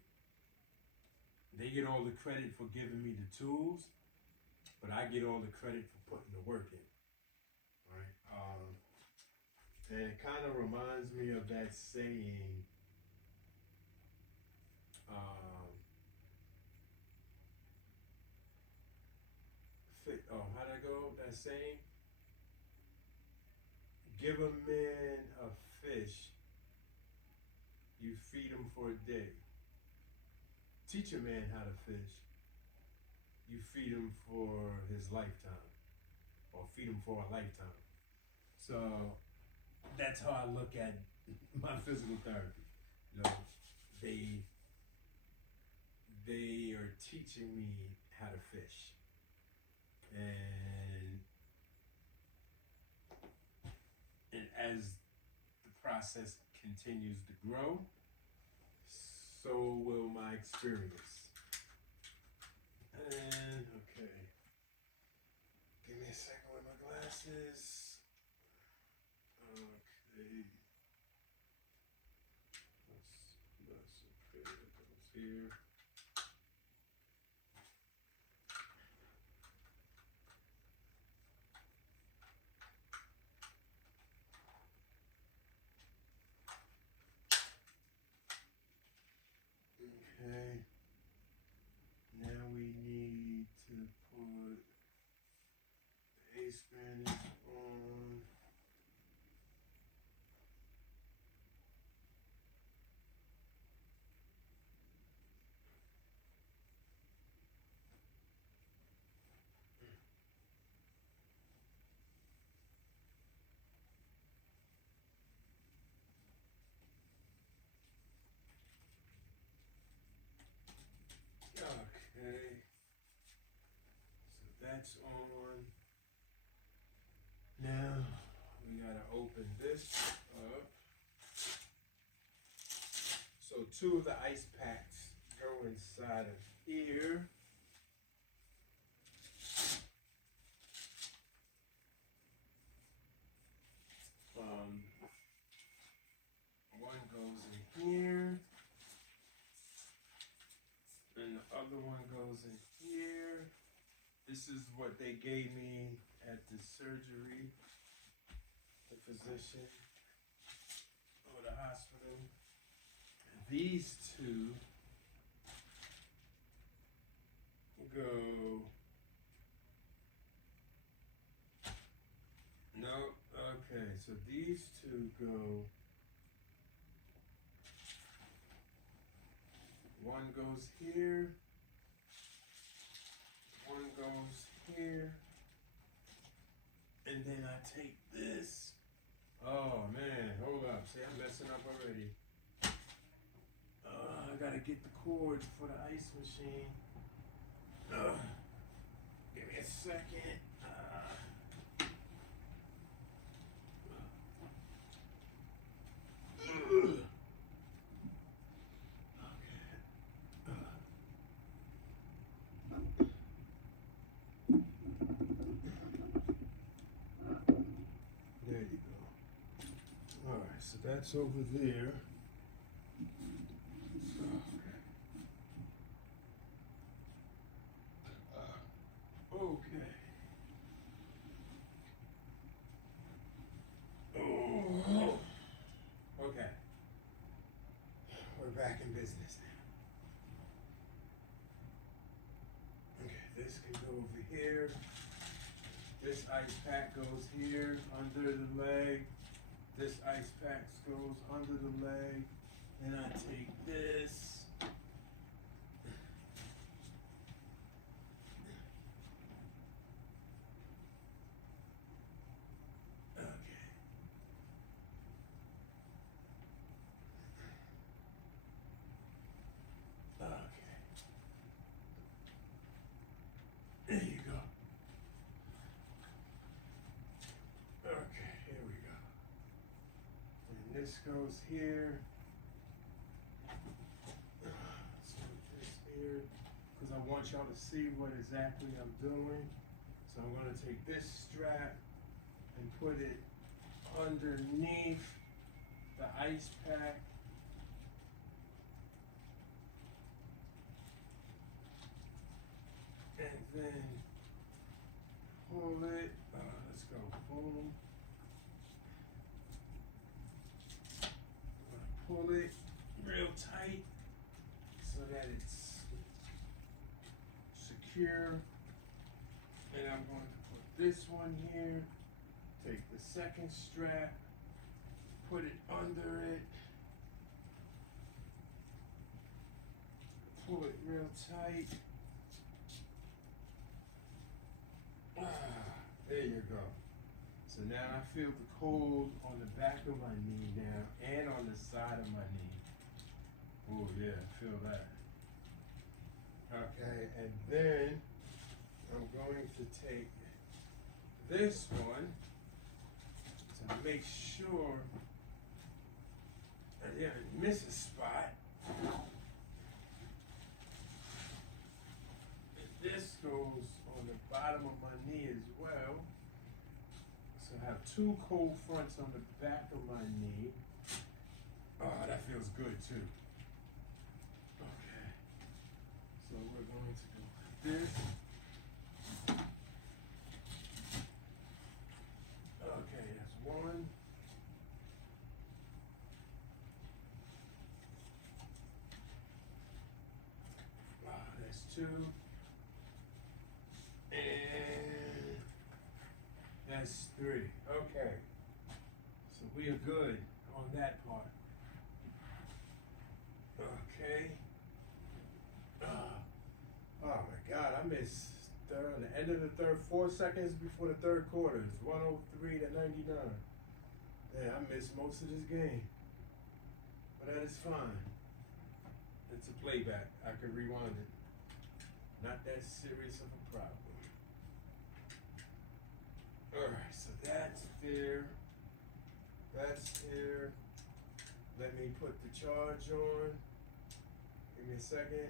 They get all the credit for giving me the tools, but I get all the credit for putting the work in. Right? And it kind of reminds me of that saying. How'd I go? That saying? Give a man a fish, you feed him for a day. Teach a man how to fish, you feed him for his lifetime, or feed him for a lifetime. So that's how I look at my physical therapy. You know, they are teaching me how to fish. And as the process continues to grow, so will my experience. And okay, give me a second with my glasses. Okay, that's okay. That goes here. Okay. Now we need to put the A Spanish on. Okay. So that's on. Now we gotta open this up. So two of the ice packs go inside of here. One goes in here, and the other one goes in here. This is what they gave me at the surgery, the physician, or the hospital. These two go. No, okay, so these two go. One goes here, one goes here, and then I take this. Oh man, hold up. See, I'm messing up already. I gotta get the cords for the ice machine. Give me a second. There you go. All right, so that's over there. Okay. Oh. Okay. We're back in business now. Okay, this can go over here. This ice pack goes here under the leg. This ice pack goes under the leg. And I take this. There you go. Okay, here we go. And this goes here. Let's put this here, because I want y'all to see what exactly I'm doing. So I'm going to take this strap and put it underneath the ice pack. And then pull it. Let's go. Boom. Pull it real tight so that it's secure. And I'm going to put this one here. Take the second strap. Put it under it. Pull it real tight. There you go. So now I feel the cold on the back of my knee now and on the side of my knee. Oh yeah, feel that. Okay, and then I'm going to take this one to make sure I didn't miss a spot. And this goes on the bottom of my knee as well. So I have two cold fronts on the back of my knee. Oh, that feels good too. Okay. So we're going to go like this. Okay, that's one. That's two. And that's three. Okay. So we are good on that part. Okay. Oh my God, I missed on the end of the third, 4 seconds before the third quarter. It's 103 to 99. Yeah, I missed most of this game. But that is fine. It's a playback. I can rewind it. Not that serious of a problem. Alright, so that's there. That's here. Let me put the charge on. Give me a second.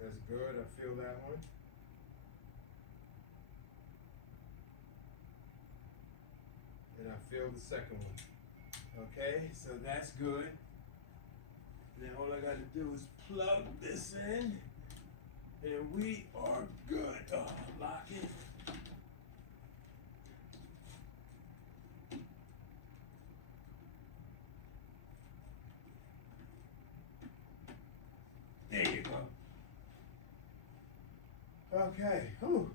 That's good. I feel that one. And I feel the second one. Okay, so that's good. Now all I gotta do is plug this in, and we are good. Oh, lock it. There you go. Okay. Whew.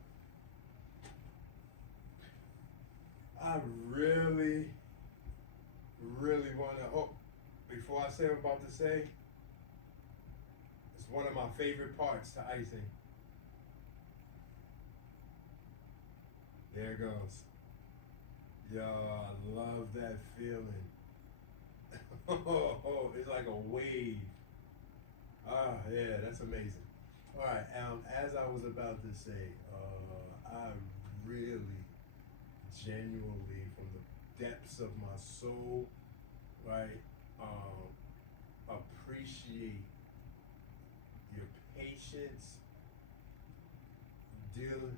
I really want to, before I say what I'm about to say, it's one of my favorite parts to icing. There it goes. Yo, I love that feeling. Oh, it's like a wave. Ah, yeah, that's amazing. All right, as I was about to say, I really, genuinely, from the depths of my soul, right, appreciate your patience dealing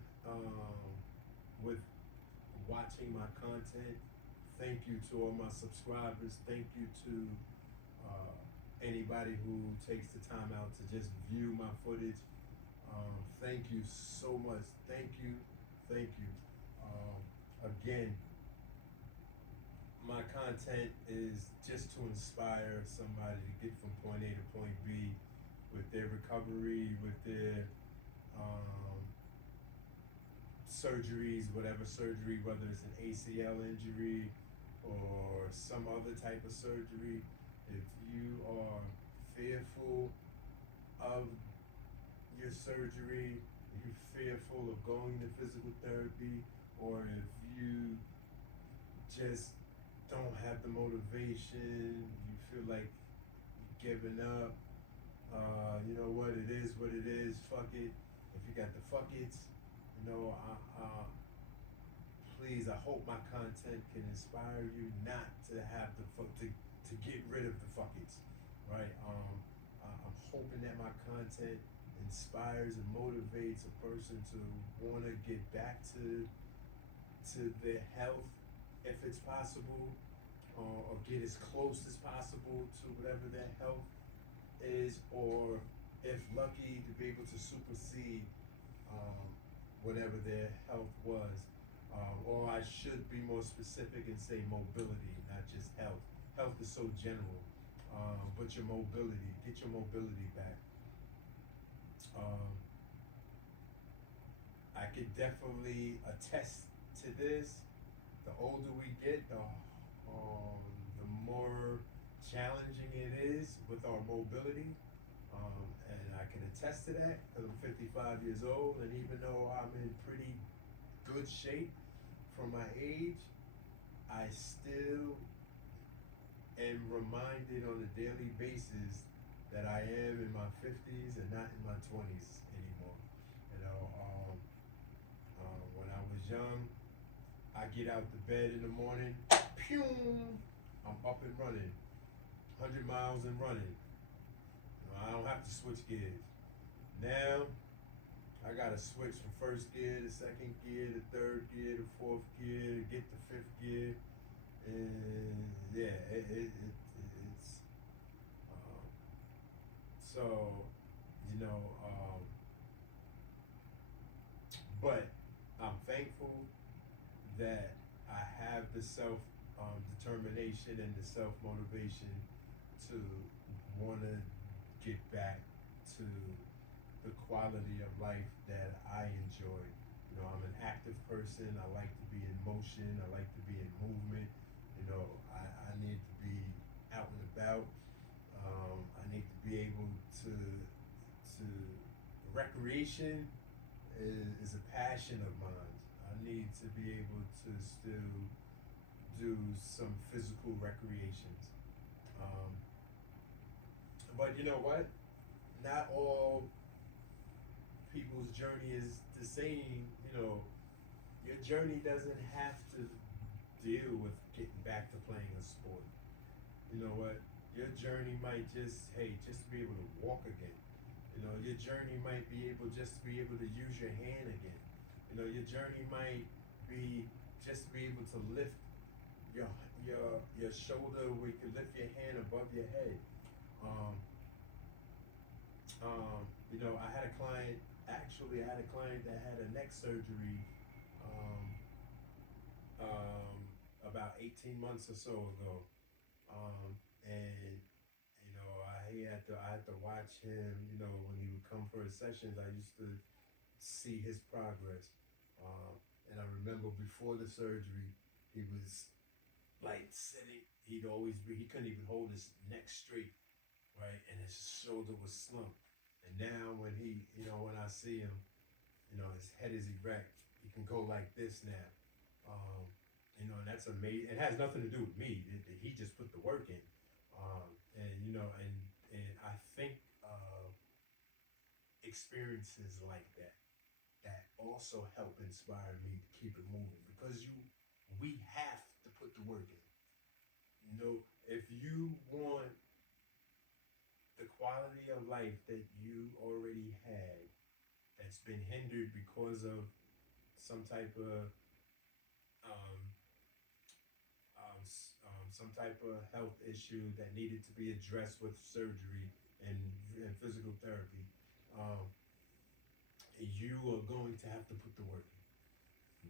with watching my content. Thank you to all my subscribers. Thank you to anybody who takes the time out to just view my footage. Thank you so much. Thank you. Again, my content is just to inspire somebody to get from point A to point B with their recovery, with their surgeries, whatever surgery, whether it's an ACL injury or some other type of surgery. If you are fearful of your surgery, if you're fearful of going to physical therapy, or if you just don't have the motivation, you feel like you're giving up, you know what, it is what it is, fuck it. If you got the fuck it's, you know, please, I hope my content can inspire you not to have the to get rid of the fuck it's, right? I'm hoping that my content inspires and motivates a person to want to get back to their health if it's possible, or get as close as possible to whatever their health is, or if lucky to be able to supersede whatever their health was, or I should be more specific and say mobility, not just health. Health is so general, but your mobility, get your mobility back. I could definitely attest to this. The older we get, the more challenging it is with our mobility. And I can attest to that because I'm 55 years old, and even though I'm in pretty good shape for my age, I still am reminded on a daily basis that I am in my 50s and not in my 20s anymore. You know, when I was young, I get out the bed in the morning, pew, I'm up and running, 100 miles and running. You know, I don't have to switch gears. Now, I gotta switch from first gear to second gear to third gear to fourth gear to get to fifth gear, and yeah, it's um, so you know, but I'm thankful that I have the self determination and the self motivation to want to get back to the quality of life that I enjoy. You know, I'm an active person. I like to be in motion. I like to be in movement. You know, I need to be out and about. I need to be able to recreation is a passion of mine. I need to be able to still do some physical recreations. Um, but you know what? Not all people's journey is the same. You know, your journey doesn't have to deal with getting back to playing a sport. You know what? Your journey might just be able to walk again. You know, your journey might be able just to be able to use your hand again. You know, your journey might be just to be able to lift your your shoulder where you can lift your hand above your head. Um, you know, I had a client that had a neck surgery um, about 18 months or so ago. And I had to watch him. You know, when he would come for his sessions, I used to see his progress. And I remember before the surgery, he was like sitting. He couldn't even hold his neck straight, right, and his shoulder was slumped. And now when I see him, you know, his head is erect. He can go like this now. Um, you know, and that's amazing. It has nothing to do with me. He just put the work in. And you know, and I think experiences like that also help inspire me to keep it moving because we have to put the work in. You know, if you want the quality of life that you already had that's been hindered because of some type of um, some type of health issue that needed to be addressed with surgery and physical therapy, um, you are going to have to put the work in.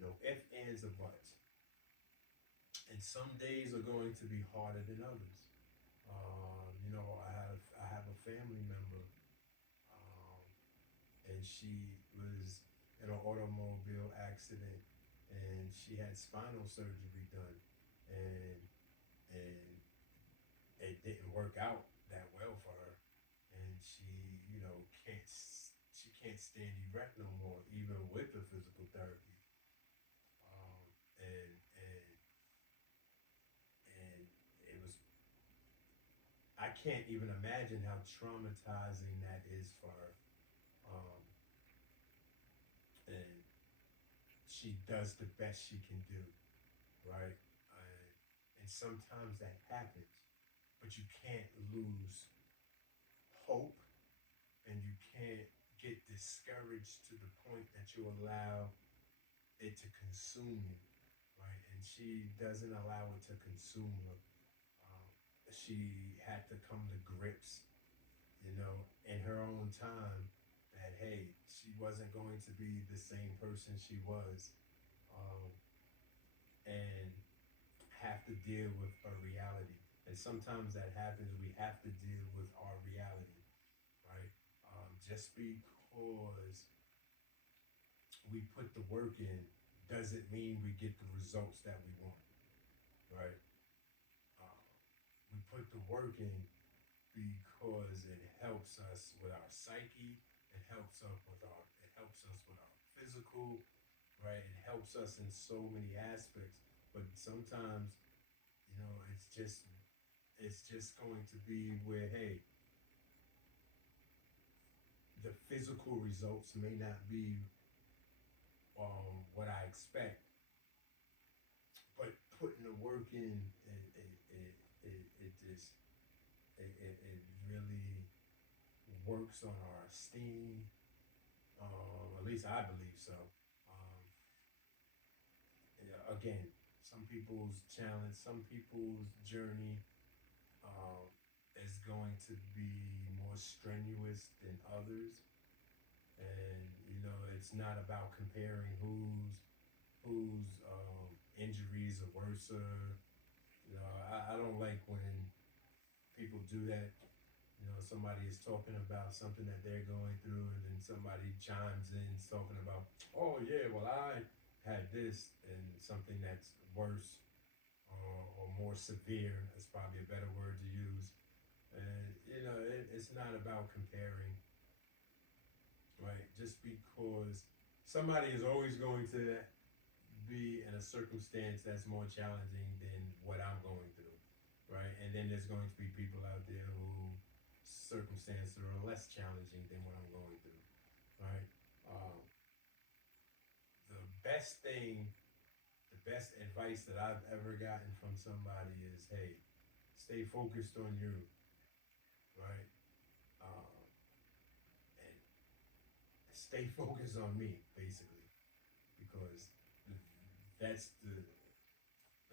No ifs, ands, or buts. And some days are going to be harder than others. You know, I have a family member, um, and she was in an automobile accident, and she had spinal surgery done, and and it didn't work out that well for her, and she can't stand erect no more, even with the physical therapy. Um, and and and it was I can't even imagine how traumatizing that is for her. Um, and she does the best she can do, right? And sometimes that happens, but you can't lose hope, and you can't get discouraged to the point that you allow it to consume you, right? And she doesn't allow it to consume her. Um, she had to come to grips, you know, in her own time that, hey, she wasn't going to be the same person she was, um, and have to deal with her reality. And sometimes that happens, we have to deal with our reality, right? Just because we put the work in doesn't mean we get the results that we want, right? Uh, we put the work in because it helps us with our psyche. It helps us with our physical, right? It helps us in so many aspects. But sometimes, you know, it's just it's just going to be where, hey, the physical results may not be what I expect, but putting the work in, it just it really works on our esteem. At least I believe so. Um, yeah, again, some people's challenge, some people's journey um, is going to be more strenuous than others, and it's not about comparing whose injuries are worse. I don't like when people do that. Somebody is talking about something that they're going through, and then somebody chimes in talking about, oh yeah, well I had this, and something that's worse or more severe. That's probably a better word to use. And it's not about comparing, right? Just because somebody is always going to be in a circumstance that's more challenging than what I'm going through, right? And then there's going to be people out there who circumstances are less challenging than what I'm going through, right? Um, the best thing, the best advice that I've ever gotten from somebody is, hey, stay focused on you, right? Um, and stay focused on me, basically, because that's the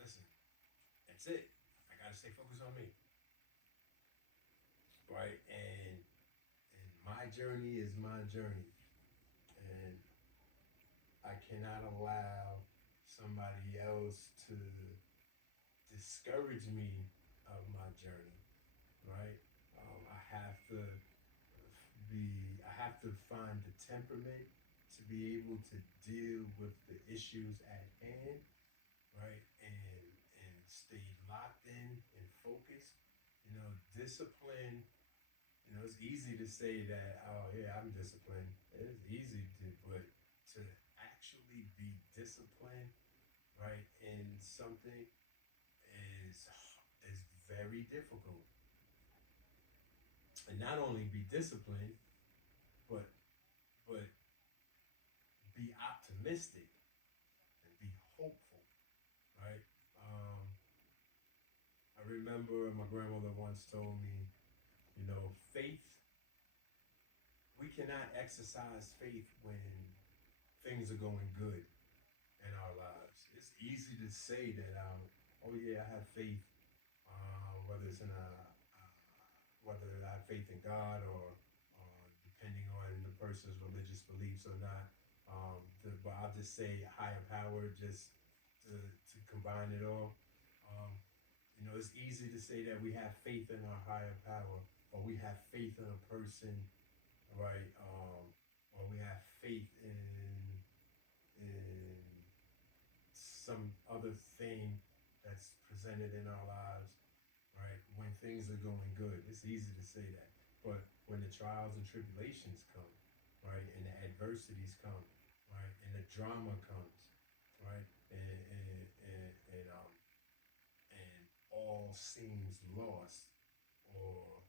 listen. That's it. I gotta stay focused on me, right? And my journey is my journey, and I cannot allow somebody else to discourage me of my journey, right? I have to I have to find the temperament to be able to deal with the issues at hand, right? And stay locked in and focused. Discipline. It's easy to say that. Oh yeah, I'm disciplined. It's easy to, but to actually be disciplined, right, in something is is very difficult. And not only be disciplined, but but be optimistic and be hopeful, right? Um, I remember my grandmother once told me, faith, we cannot exercise faith when things are going good in our lives. It's easy to say that, oh yeah, I have faith, whether it's in whether I have faith in God or depending on the person's religious beliefs or not. But I'll just say higher power just to combine it all. Um, it's easy to say that we have faith in our higher power, or we have faith in a person, right? Or we have faith in some other thing that's presented in our lives, right? When things are going good, it's easy to say that. But when the trials and tribulations come, right, and the adversities come, right, and the drama comes, right, and all seems lost, or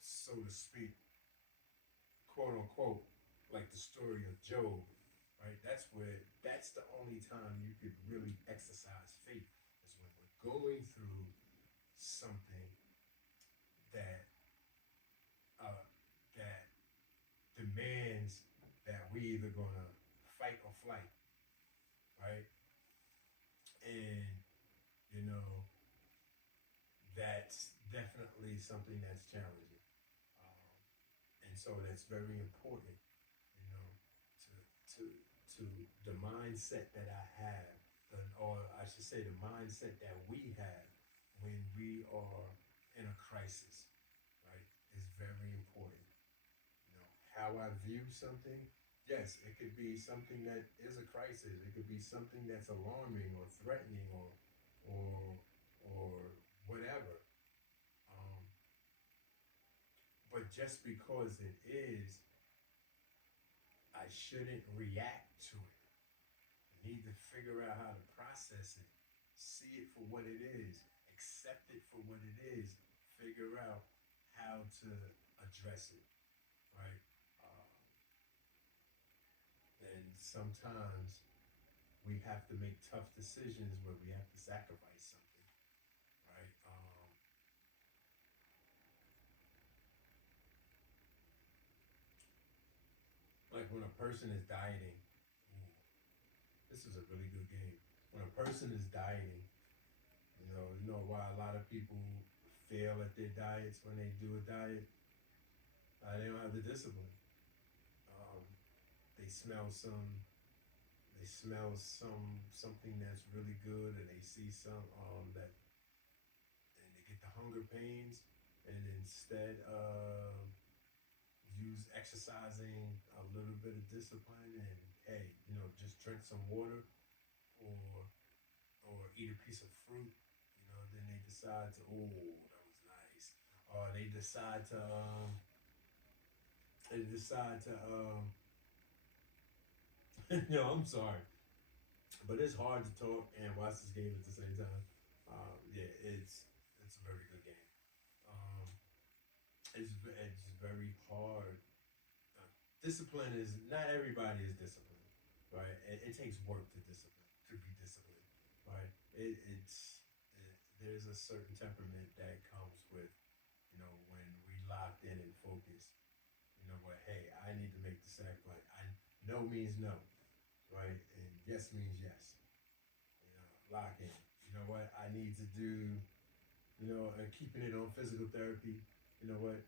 so to speak, quote unquote, like the story of Job, right? That's the only time you could really exercise faith is when we're going through something that uh, that demands that we either gonna fight or flight, right? And you know that's definitely something that's challenging, and so that's very important, you know, to to the mindset that I have, or I should say the mindset that we have when we are in a crisis, right, is very important. How I view something, yes, it could be something that is a crisis. It could be something that's alarming or threatening or or whatever. Um, but just because it is, I shouldn't react to it. I need to figure out how to process it, see it for what it is, accept it for what it is, figure out how to address it, right? And sometimes we have to make tough decisions where we have to sacrifice something, right? Like when a person is dieting, this is a really good game. When a person is dieting, you know why a lot of people fail at their diets when they do a diet? They don't have the discipline. Um, they smell some, they smell something that's really good, and they see some that, and they get the hunger pains, and instead of use exercising, a little bit of discipline, and hey, just drink some water, or eat a piece of fruit, then they decide to, oh, that was nice. Or they decide to I'm sorry, but it's hard to talk and watch this game at the same time. Yeah, it's a very good game. Um, it's very hard. Uh, Discipline is not everybody is disciplined, right? It takes work to be disciplined, right? There's a certain temperament that comes with when we locked in and focused. What? Hey, I need to make the sacrifice. No means no, right? And yes means yes. Lock in. You know what? I need to do. And keeping it on physical therapy. You know what?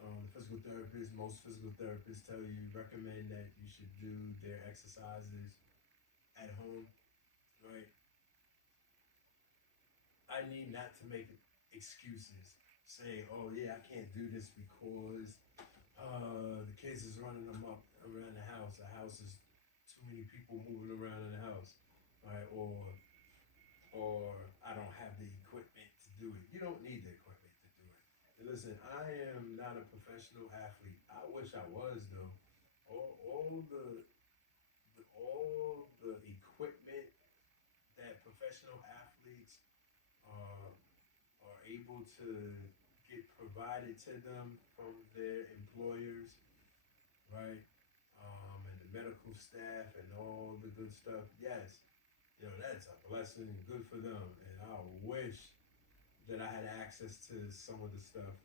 Most physical therapists tell you, recommend that you should do their exercises at home, right? I need not to make excuses saying, oh yeah, I can't do this because the kids is running them up around the house. The house is too many people moving around in the house, right? Or I don't have the equipment to do it. You don't need the equipment to do it. And listen, I am not a professional athlete. I wish I was though. All the equipment that professional athletes are are able to get provided to them from their employers, right? And the medical staff and all the good stuff. Yes, that's a blessing and good for them. And I wish that I had access to some of the stuff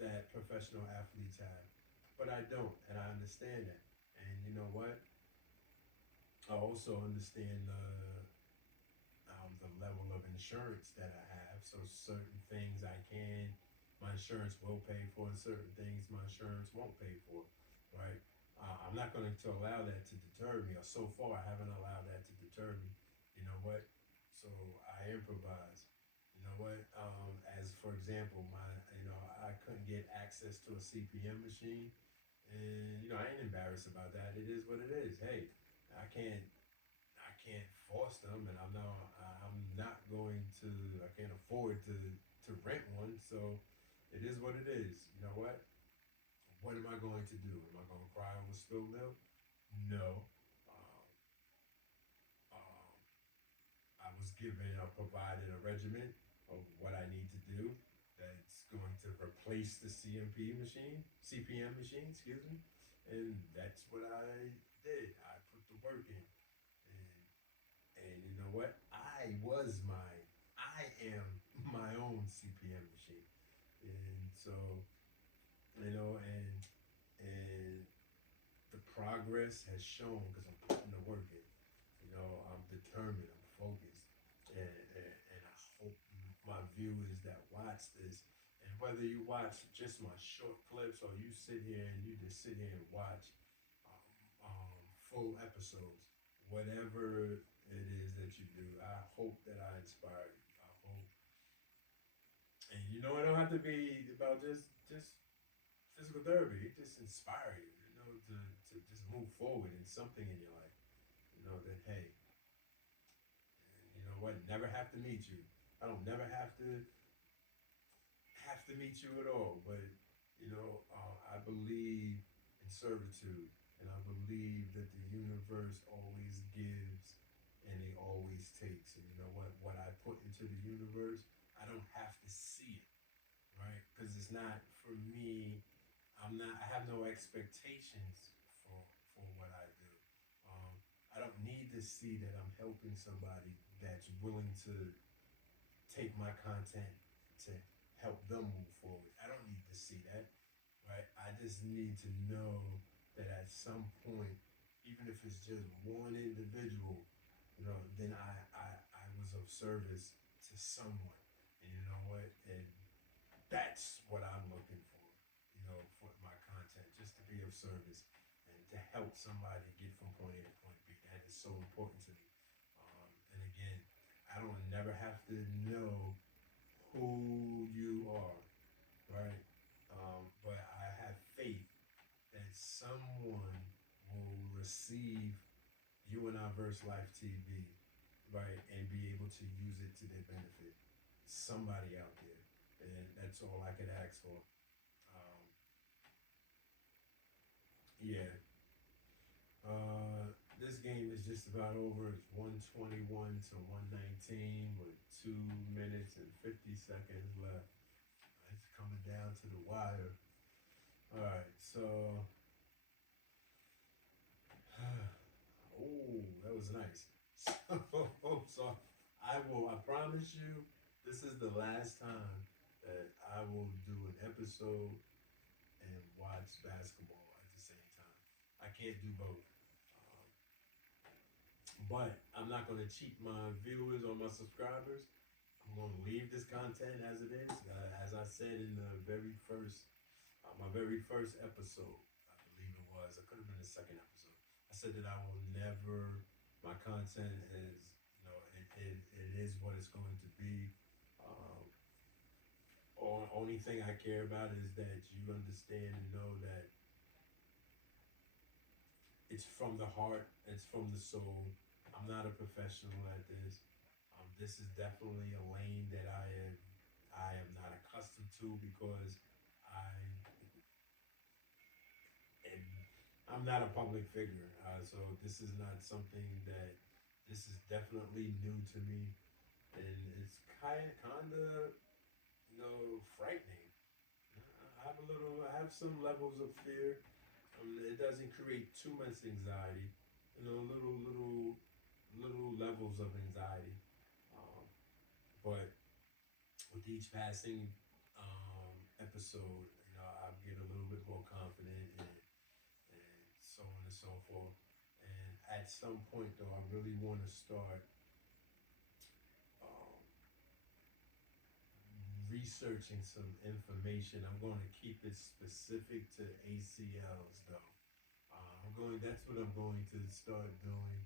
that professional athletes have, but I don't, and I understand that. And you know what? I also understand the level of insurance that I have. So certain things my insurance will pay for, and certain things my insurance won't pay for, right? I'm not going to allow that to deter me, or so far I haven't allowed that to deter me. You know what? So I improvise. You know what? As for example, I couldn't get access to a CPM machine, and I ain't embarrassed about that. It is what it is. Hey, I can't force them, and I'm not going to. I can't afford to rent one, so it is what it is. You know what? What am I going to do? Am I going to cry over spilled milk? No. Um, um, I was provided a regimen of what I need to do that's going to replace the CPM machine, excuse me, and that's what I did. I put the work in, and you know what? I am my own CPM machine, and so and the progress has shown because I'm putting the work in. I'm determined. I'm focused, and I hope my viewers that watch this, and whether you watch just my short clips or you sit here and you just sit here and watch full episodes, whatever it is that you do, I hope that I inspire you. I hope, and it don't have to be about just physical therapy. It just inspire you, to just move forward in something in your life. That hey, and you know what? Never have to meet you. I don't never have to meet you at all. But I believe in servitude, and I believe that the universe always gives and it always takes. And you know what? What I put into the universe, I don't have to see it, right? Because it's not for me. I have no expectations for for what I do. I don't need to see that I'm helping somebody that's willing to take my content to help them move forward. I don't need to see that, right? I just need to know that at some point, even if it's just one individual, then I was of service to someone. And you know what? And that's what I'm looking for my content, just to be of service and to help somebody get from point A to point B. That is so important to me. And again, I don't never have to know who you are, right? But I have faith that someone will receive U-N-I-VERSE Life TV, right, and be able to use it to their benefit. Somebody out there, and that's all I could ask for. Um, yeah. This game is just about over. It's 121 to 119 with 2 minutes and 50 seconds left. It's coming down to the wire. All right, so oh, that was nice. So I promise you, this is the last time that I will do an episode and watch basketball at the same time. I can't do both. But I'm not going to cheat my viewers or my subscribers. I'm going to leave this content as it is. As I said in the my very first episode, I believe it was. It could have been the second episode. I said that I will never. My content is, it is what it's going to be. Only thing I care about is that you understand and know that it's from the heart, it's from the soul. I'm not a professional at this. This is definitely a lane that I am not accustomed to because I am I'm not a public figure. So this is not something that this is definitely new to me, and it's kind of frightening. I have some levels of fear. It doesn't create too much anxiety, little levels of anxiety. Um, but with each passing episode, I get a little bit more confident and so on and so forth. And at some point, though, I really want to start um, researching some information. I'm going to keep it specific to ACLs, though. That's what I'm going to start doing.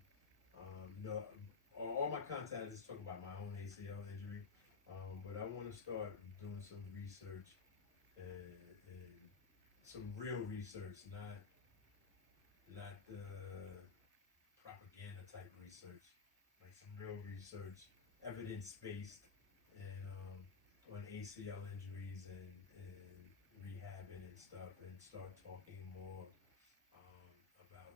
All my content, I just talk about my own ACL injury. But I want to start doing some research and some real research, not the propaganda type research, like some real research, evidence based, and on ACL injuries and rehabbing and stuff, and start talking more about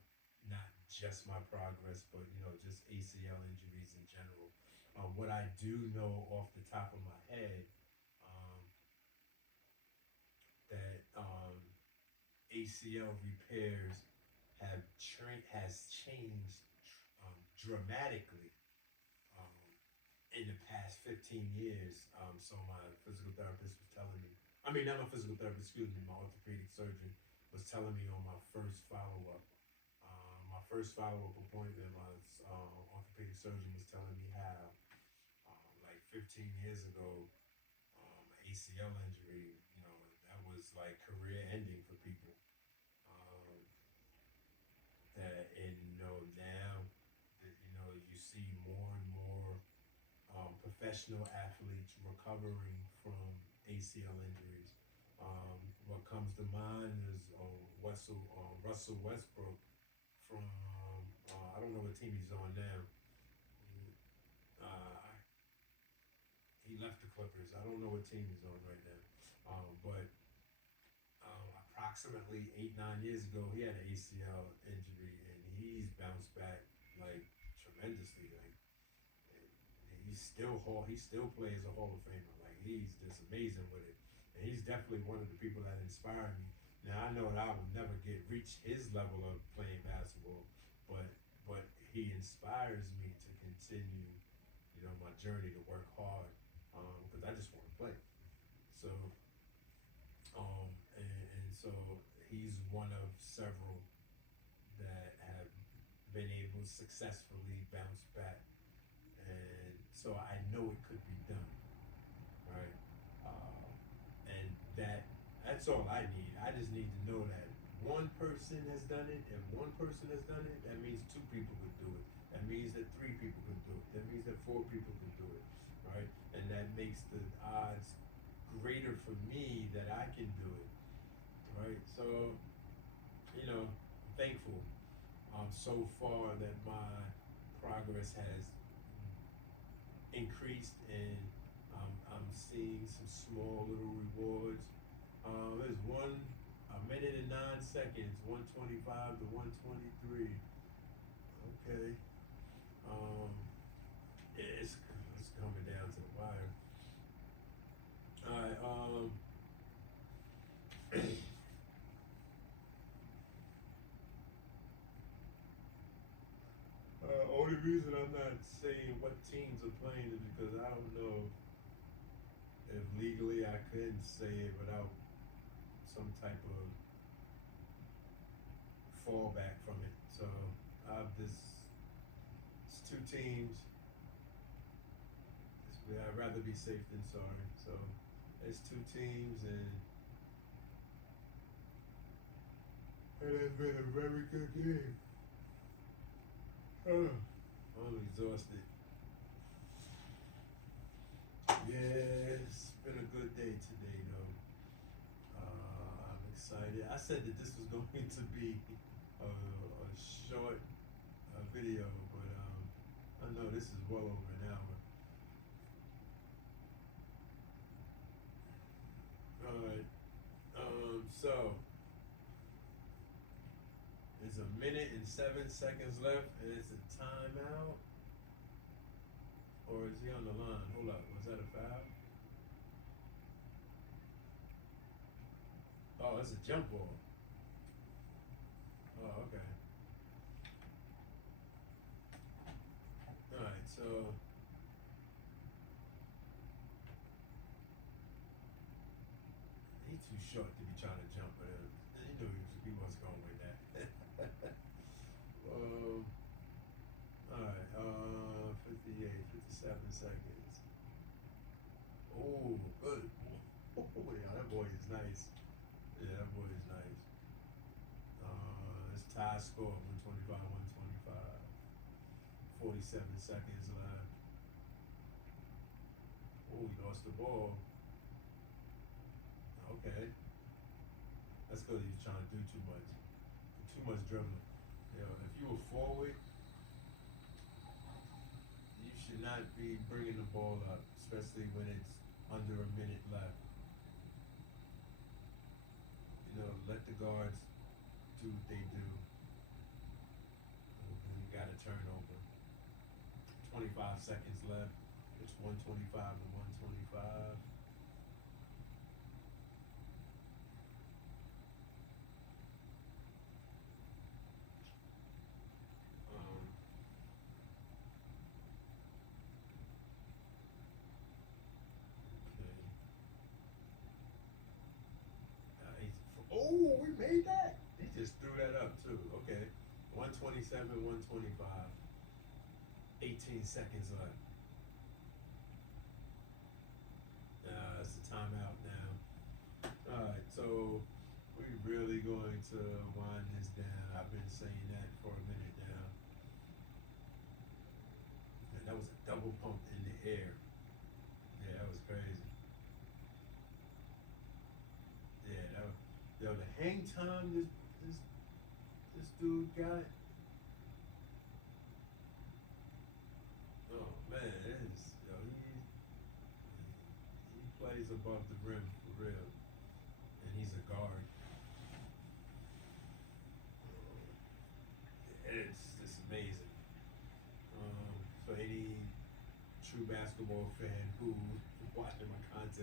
not just my progress, but just ACL injuries in general. What I do know off the top of my head, um, that ACL repairs has changed dramatically um, in the past 15 years. So my physical therapist was telling me, not my physical therapist, excuse me, my orthopedic surgeon was telling me on my first follow-up. My first follow-up appointment, my orthopedic surgeon was telling me how, like 15 years ago, ACL injury, that was like career ending for people. Um, and now that you see more and more professional athletes recovering from ACL injuries. What comes to mind is Russell Westbrook from I don't know what team he's on now. Uh, he left the Clippers. I don't know what team he's on right now. But approximately 8-9 years ago, he had an ACL injury, and he's bounced back like tremendously. Like he still plays a Hall of Famer. Like he's just amazing with it, and he's definitely one of the people that inspire me. Now I know that I will never reach his level of playing basketball, but he inspires me to continue, my journey to work hard, because I just want to play. So, and so he's one of several that have been able to successfully bounce back, and so I know it could be done, right? And that's all I need. I just need to know that one person has done it, and one person has done it. That means two people could do it. That means that three people could do it. That means that four people could do it, right? And that makes the odds greater for me that I can do it, right? So, thankful so far that my progress has increased, and I'm seeing some small little rewards. There's a minute and 9 seconds, 125 to 123. Okay. It's coming down to the wire. All right. Only reason I'm not saying what teams are playing is because I don't know if legally I couldn't say it without some type of fallback from it. So it's two teams. I'd rather be safe than sorry. So it's two teams, and it's been a very good game. I'm exhausted. Yeah, it's been a good day today, though. I'm excited. I said that this was going to be a short video, but I know this is well over an hour. All right. So it's a minute and 7 seconds left, and it's a timeout. Or is he on the line? Hold up. Was that a foul? Oh, it's a jump ball. Oh, okay. All right. So he's too short to be trying to jump, but he knew he was going to win that. All right. 58, 57 seconds. Oh, good. Oh, yeah, that boy is nice. Yeah, that boy is nice. It's tie score, 125, 125. 47 seconds left. Oh, he lost the ball. Okay. That's because he was trying to do too much. Too much dribbling. If you were forward, you should not be bringing the ball up, especially when it's under a minute left. Let the guards do what they do. You got a turnover. 25 seconds left. It's 125 to 125. Okay. Oh, we made that. He just threw that up too. Okay. 127, 125. 18 seconds left. It's a timeout now. Alright, so we're really going to wind this down. I've been saying that for a minute now. And that was a double pump in the air. Yeah, that was crazy. Yeah, the hang time this dude got. Oh man, he plays above the rim for real, and he's a guard. It's amazing. For any true basketball fan who watching my content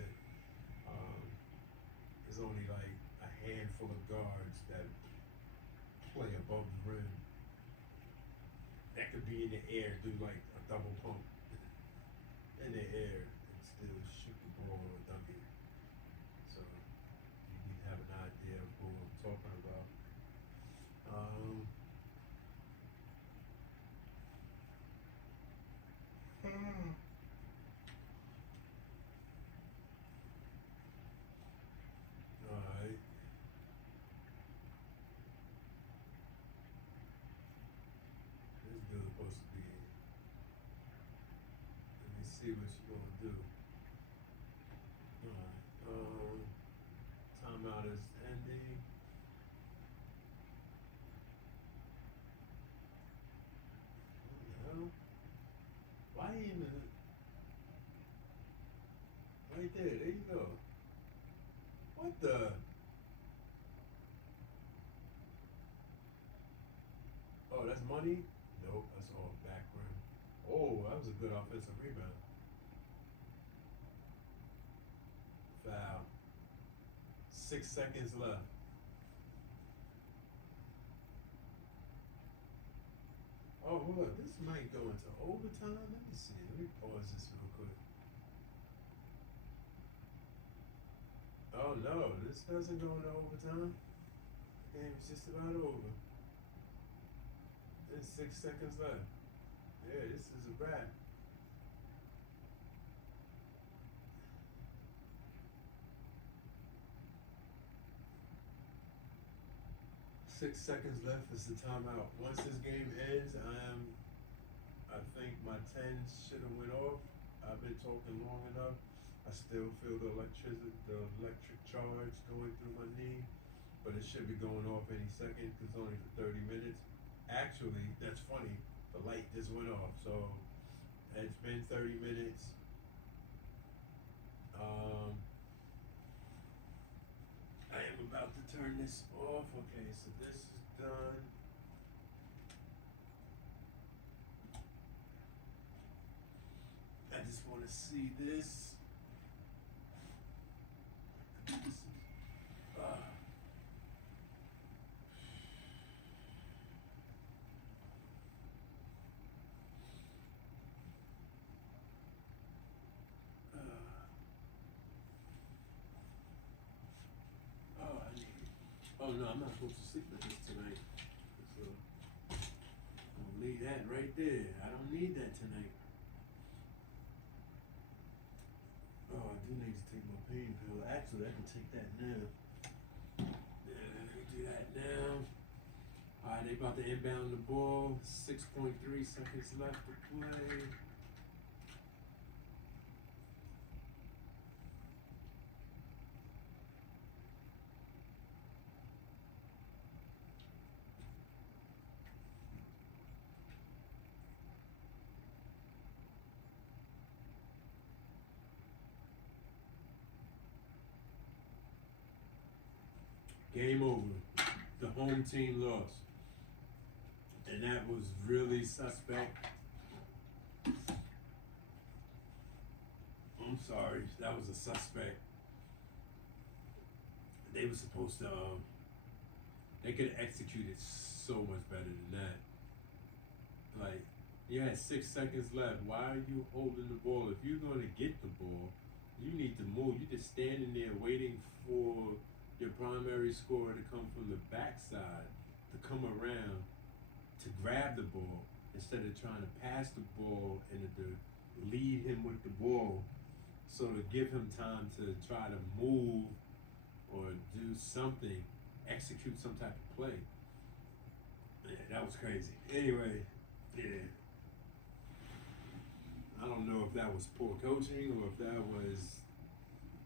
above the rim. That could be in the air, do like a double pump in the air and still shoot the ball or dunk it. So you can have an idea of who I'm talking about. Alright. This dude's supposed to be. Let me see what you gonna do. Alright. Timeout is ending. What the hell? Why even? Right there. There you go. What the? Oh, that's money? Nope, that's all back rim. Oh, that was a good offensive rebound. Foul. 6 seconds left. Oh, hold up. This might go into overtime. Let me see. Let me pause this real quick. Oh, no. This doesn't go into overtime. The game is just about over. There's 6 seconds left. Yeah, this is a wrap. Six seconds left is the timeout. Once this game ends, I think my 10 should have went off. I've been talking long enough. I still feel the electric charge going through my knee, but it should be going off any second because it's only for 30 minutes. Actually, that's funny. The light just went off, so it's been 30 minutes. I am about to turn this off. Okay, so this is done. I just want to see this. Oh no, I'm not supposed to sleep with this tonight. So I'm gonna leave that right there. I don't need that tonight. Oh, I do need to take my pain pill. Actually, I can take that now. Yeah, I can do that now. Alright, they about to inbound the ball. 6.3 seconds left to play. Game over. The home team lost. And that was really suspect. I'm sorry, that was a suspect. They were supposed to, they could have executed so much better than that. Like, you had 6 seconds left. Why are you holding the ball? If you're going to get the ball, you need to move. You're just standing there waiting for your primary scorer to come from the backside, to come around, to grab the ball, instead of trying to pass the ball and to lead him with the ball, so to give him time to try to move or do something, execute some type of play. Yeah, that was crazy. Anyway, yeah. I don't know if that was poor coaching or if that was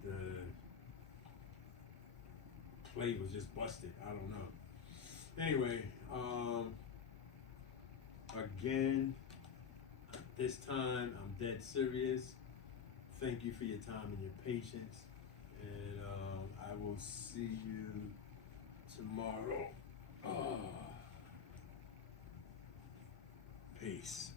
the play was just busted. I don't know. Anyway, again, this time I'm dead serious. Thank you for your time and your patience. And I will see you tomorrow. Peace.